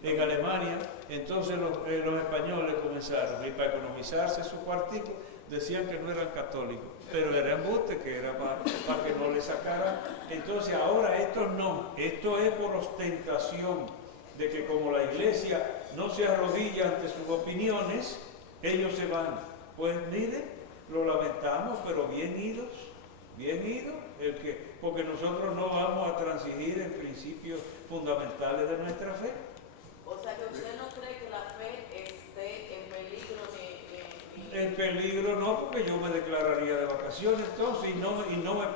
en Alemania, entonces los españoles comenzaron, y para economizarse su cuartico, decían que no eran católicos, pero era embuste, que era para que no le sacaran. Entonces ahora esto no, esto es por ostentación, de que como la iglesia no se arrodilla ante sus opiniones, ellos se van. Pues miren, lo lamentamos, pero bien idos, porque nosotros no vamos a transigir en principios fundamentales de nuestra fe. O sea que usted no cree que la fe esté en peligro ni... En peligro no, porque yo me declararía de vacaciones entonces y no me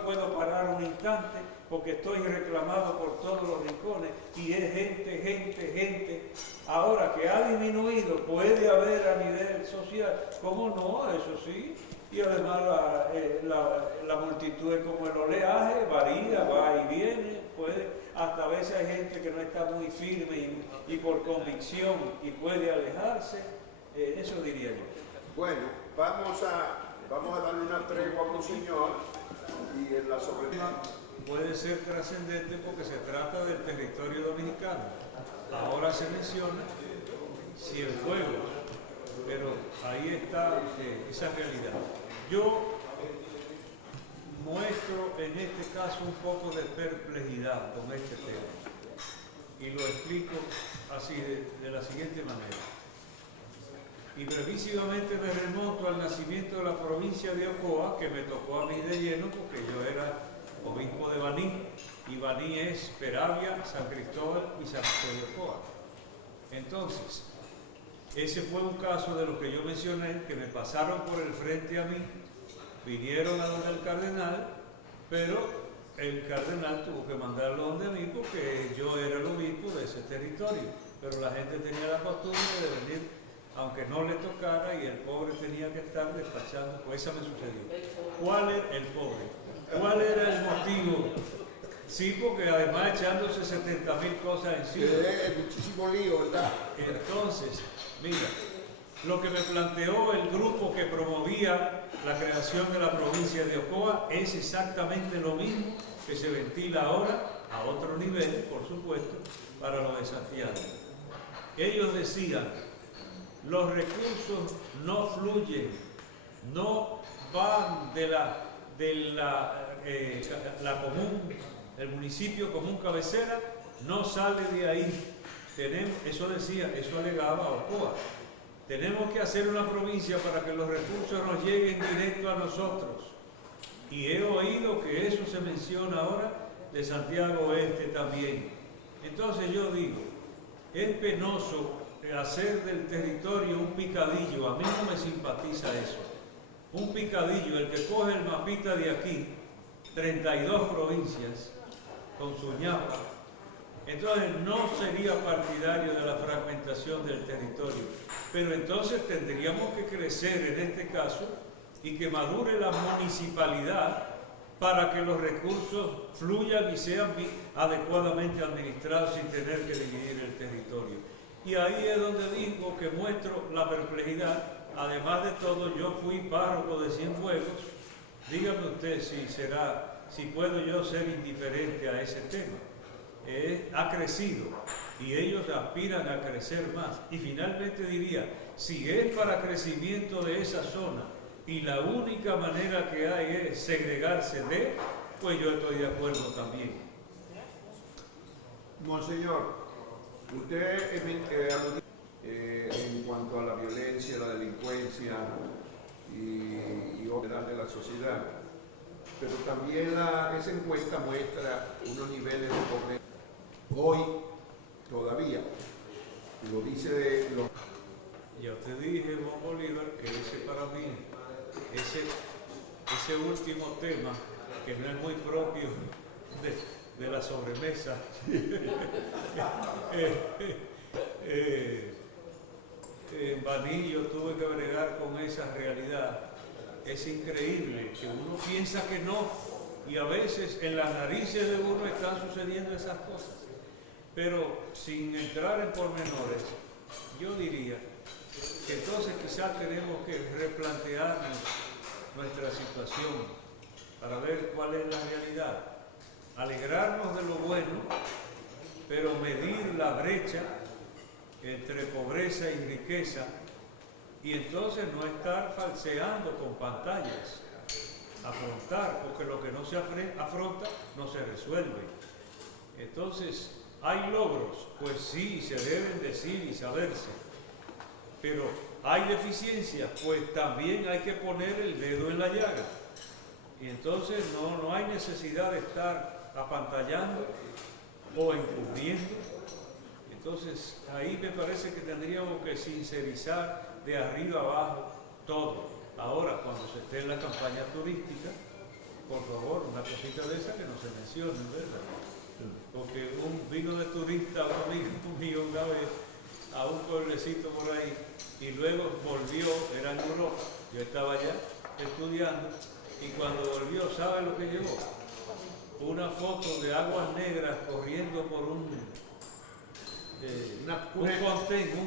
puedo parar un instante, porque estoy reclamado por todos los rincones y es gente. Ahora que ha disminuido, puede haber a nivel social, ¿cómo no? Eso sí. Y además la multitud es como el oleaje, varía, va y viene, hasta a veces hay gente que no está muy firme y por convicción y puede alejarse, eso diría yo. Bueno, vamos a darle una tregua a Monseñor y en la sobremesa. Puede ser trascendente porque se trata del territorio dominicano. Ahora se menciona Cienfuegos, pero ahí está esa realidad. Yo muestro en este caso un poco de perplejidad con este tema y lo explico así de la siguiente manera. Y brevísimamente me remonto al nacimiento de la provincia de Ocoa, que me tocó a mí de lleno porque yo era obispo de Baní, y Baní es Peravia, San Cristóbal y San José de Ocoa. Entonces, ese fue un caso de lo que yo mencioné, que me pasaron por el frente a mí, vinieron a donde el cardenal, pero el cardenal tuvo que mandarlo donde mí porque yo era el obispo de ese territorio, pero la gente tenía la costumbre de venir aunque no le tocara y el pobre tenía que estar despachando, pues eso me sucedió. ¿Cuál era el pobre? ¿Cuál era el motivo? Sí, porque además echándose 70.000 cosas encima. Muchísimo lío, ¿verdad? Entonces, mira, lo que me planteó el grupo que promovía la creación de la provincia de Ocoa es exactamente lo mismo que se ventila ahora, a otro nivel, por supuesto, para los de Santiago. Ellos decían, los recursos no fluyen, no van de la común El municipio común cabecera no sale de ahí. Eso alegaba Ocoa. Tenemos que hacer una provincia para que los recursos nos lleguen directo a nosotros. Y he oído que eso se menciona ahora de Santiago Oeste también. Entonces yo digo, es penoso hacer del territorio un picadillo. A mí no me simpatiza eso. Un picadillo, el que coge el mapita de aquí, 32 provincias, con su ñapa. Entonces no sería partidario de la fragmentación del territorio. Pero entonces tendríamos que crecer en este caso y que madure la municipalidad para que los recursos fluyan y sean adecuadamente administrados sin tener que dividir el territorio. Y ahí es donde digo que muestro la perplejidad. Además de todo, yo fui párroco de Cienfuegos. Dígame usted si puedo yo ser indiferente a ese tema. Ha crecido y ellos aspiran a crecer más. Y finalmente diría, si es para crecimiento de esa zona y la única manera que hay es segregarse pues yo estoy de acuerdo también. Monseñor, usted en cuanto a la violencia, la delincuencia y orden de la sociedad, pero también esa encuesta muestra unos niveles de pobreza. Hoy, todavía, lo dice Ya te dije, Juan Bolívar, que ese para mí, ese último tema, que no es muy propio de la sobremesa, en Vanillo tuve que bregar con esa realidad. Es increíble que uno piensa que no, y a veces en las narices de uno están sucediendo esas cosas. Pero sin entrar en pormenores, yo diría que entonces quizás tenemos que replantearnos nuestra situación para ver cuál es la realidad. Alegrarnos de lo bueno, pero medir la brecha entre pobreza y riqueza, y entonces no estar falseando con pantallas, afrontar, porque lo que no se afronta no se resuelve. Entonces, ¿hay logros? Pues sí, se deben decir y saberse, pero ¿hay deficiencias? Pues también hay que poner el dedo en la llaga. Y entonces no hay necesidad de estar apantallando o encubriendo. Entonces, ahí me parece que tendríamos que sincerizar de arriba abajo todo. Ahora, cuando se esté en la campaña turística, por favor, una cosita de esa que no se mencione, ¿verdad? Porque vino de turista un amigo mío una vez a un pueblecito por ahí y luego volvió, era en Europa, yo estaba allá estudiando, y cuando volvió, ¿sabe lo que llevó? Una foto de aguas negras corriendo por un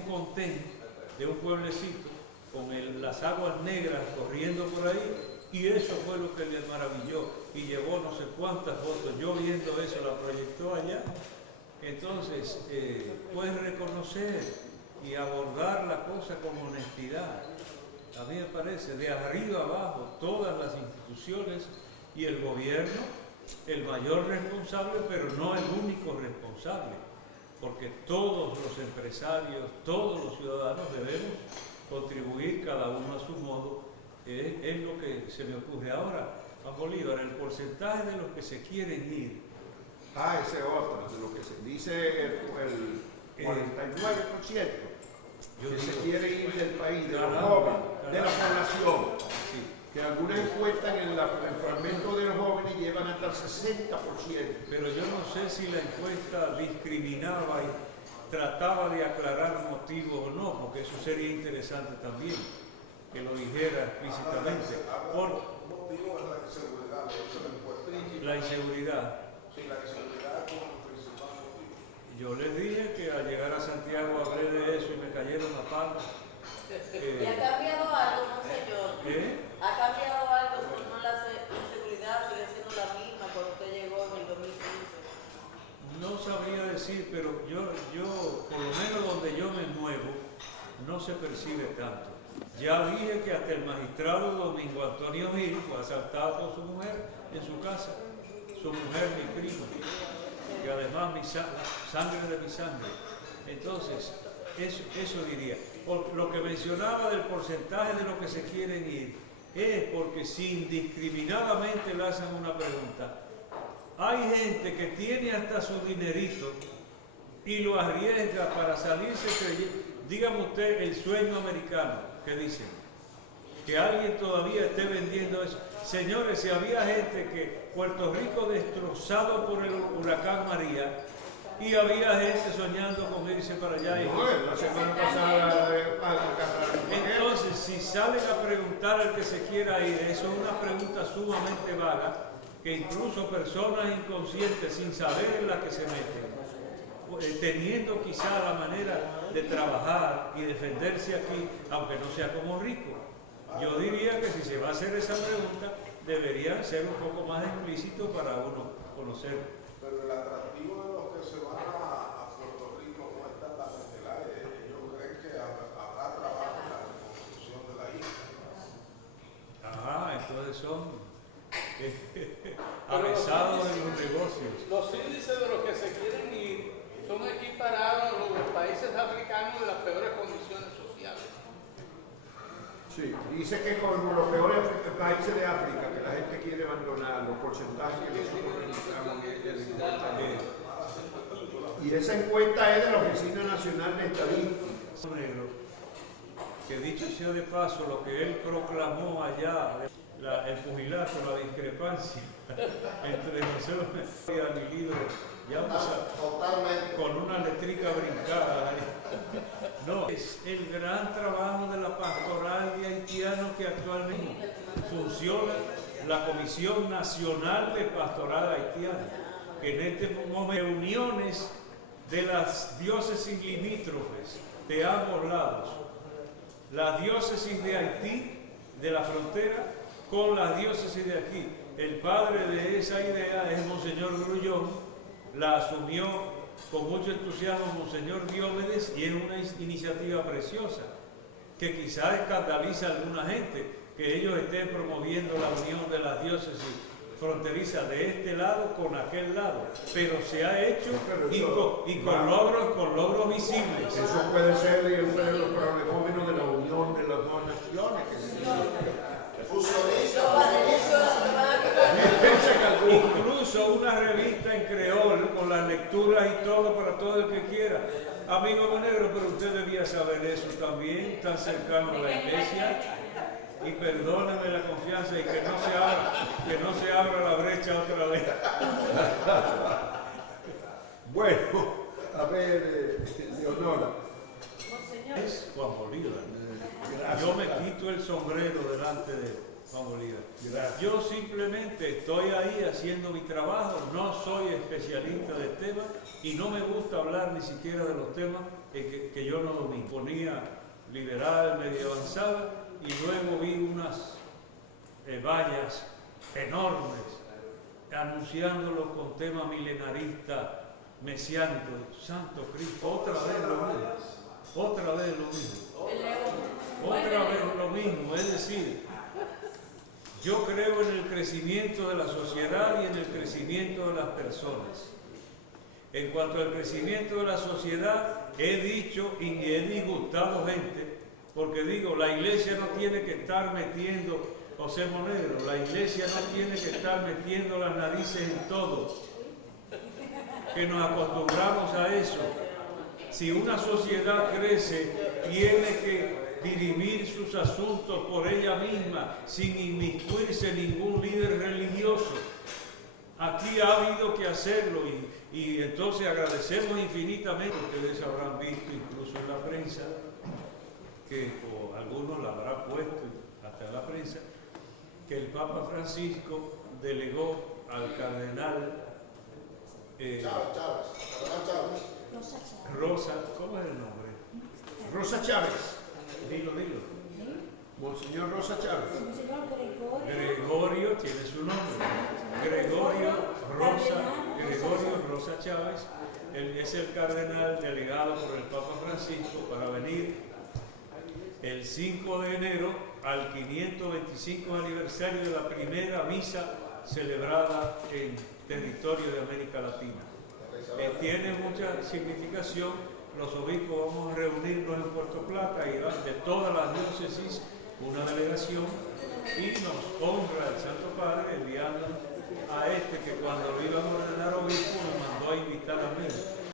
contén de un pueblecito con las aguas negras corriendo por ahí, y eso fue lo que le maravilló, y llevó no sé cuántas fotos. Yo viendo eso la proyectó allá. Entonces puedes reconocer y abordar la cosa con honestidad. A mí me parece, de arriba abajo, todas las instituciones y el gobierno, el mayor responsable, pero no el único responsable, porque todos los empresarios, todos los ciudadanos debemos contribuir cada uno a su modo. Es lo que se me ocurre ahora. Juan Bolívar, el porcentaje de los que se quieren ir. Ese otro, de lo que se dice el 49%, que se quiere ir del país, de los jóvenes, de la población. Sí. Que algunas encuestas en el fragmento de los jóvenes llevan hasta el 60%. Pero yo no sé si la encuesta discriminaba y trataba de aclarar motivos o no, porque eso sería interesante también, que lo dijera explícitamente. Por la inseguridad. Sí, la inseguridad como principal motivo. Yo les dije que al llegar a Santiago hablé de eso y me cayeron a palos. ¿Y ha cambiado algo, monseñor? ¿Ha cambiado algo? ¿No la inseguridad sigue siendo la misma cuando usted llegó en el 2015? No sabría decir, pero yo, por lo menos donde yo me muevo, no se percibe tanto. Ya dije que hasta el magistrado Domingo Antonio Gil fue asaltado por su mujer en su casa. su mujer mi prima, y además sangre de mi sangre. Entonces, eso diría. Por lo que mencionaba del porcentaje de los que se quieren ir, es porque si indiscriminadamente le hacen una pregunta, hay gente que tiene hasta su dinerito y lo arriesga para salirse creyendo. Dígame usted el sueño americano que dicen, que alguien todavía esté vendiendo eso. Señores, si había gente que Puerto Rico destrozado por el huracán María y había gente soñando con irse para allá. La semana pasada entonces, si salen a preguntar al que se quiera ir, eso es una pregunta sumamente vaga, que incluso personas inconscientes, sin saber en la que se meten, teniendo quizá la manera de trabajar y defenderse aquí, aunque no sea como rico. Yo diría que si se va a hacer esa pregunta, debería ser un poco más explícito para uno conocer. Pero el atractivo de los que se van a Puerto Rico no está tan en el aire. Ellos creen que habrá trabajo en la reconstrucción de la isla. Entonces son avesados en los negocios. Los índices de los que se quieren ir son equiparados a los países africanos de las peores condiciones sociales. Sí, dice que con los peores países de África que la gente quiere abandonar, los porcentajes que nosotros registramos y esa encuesta es de la Oficina Nacional de Estadística. Que dicho sea de paso, lo que él proclamó allá, el pugilato, la discrepancia entre nosotros y a mi libro, ya Totalmente. con una letrica brincada. No, es el gran trabajo de la pastoral de haitianos que actualmente funciona, la Comisión Nacional de Pastoral Haitiana, que en este momento reuniones de las diócesis limítrofes de ambos lados, la diócesis de Haití, de la frontera, con las diócesis de aquí. El padre de esa idea es Monseñor Grullón, la asumió con mucho entusiasmo Monseñor Diómedes y es una iniciativa preciosa que quizás escandaliza a alguna gente, que ellos estén promoviendo la unión de las diócesis fronterizas de este lado con aquel lado, pero se ha hecho con logros visibles. Eso puede ser uno de los prolegómenos de la unión de las dos naciones. Incluso una revista en creol con las lecturas y todo para todo el que quiera. Amigo Negro, pero usted debía saber eso también, tan cercano a la iglesia. Y perdóname la confianza y que no se abra la brecha otra vez. Bueno, a ver, Leonora. Es Juan Bolívar. Yo me quito el sombrero delante de Juan Bolívar. Gracias. Yo simplemente estoy ahí haciendo mi trabajo, no soy especialista del tema y no me gusta hablar ni siquiera de los temas que yo no domino. Ponía liberal, medio avanzada y luego vi unas vallas enormes anunciándolo con tema milenarista, mesiánico. Santo Cristo, otra vez lo mismo. Otra vez lo mismo, es decir, yo creo en el crecimiento de la sociedad y en el crecimiento de las personas. En cuanto al crecimiento de la sociedad, he dicho y he disgustado gente, porque digo, la iglesia no tiene que estar metiendo, José Monegro, la iglesia no tiene que estar metiendo las narices en todo, que nos acostumbramos a eso. Si una sociedad crece, tiene que dirimir sus asuntos por ella misma, sin inmiscuirse ningún líder religioso. Aquí ha habido que hacerlo y entonces agradecemos infinitamente. Ustedes habrán visto incluso en la prensa, que o algunos la habrán puesto hasta en la prensa, que el Papa Francisco delegó al cardenal Rosa, ¿cómo es el nombre? Rosa Chávez. Dilo. Monseñor Rosa Chávez. Gregorio tiene su nombre. Gregorio Rosa Chávez. Él es el cardenal delegado por el Papa Francisco para venir el 5 de enero al 525 aniversario de la primera misa celebrada en territorio de América Latina. Tiene mucha significación. Los obispos vamos a reunirnos en Puerto Plata y de todas las diócesis una delegación, y nos honra el Santo Padre enviando a que cuando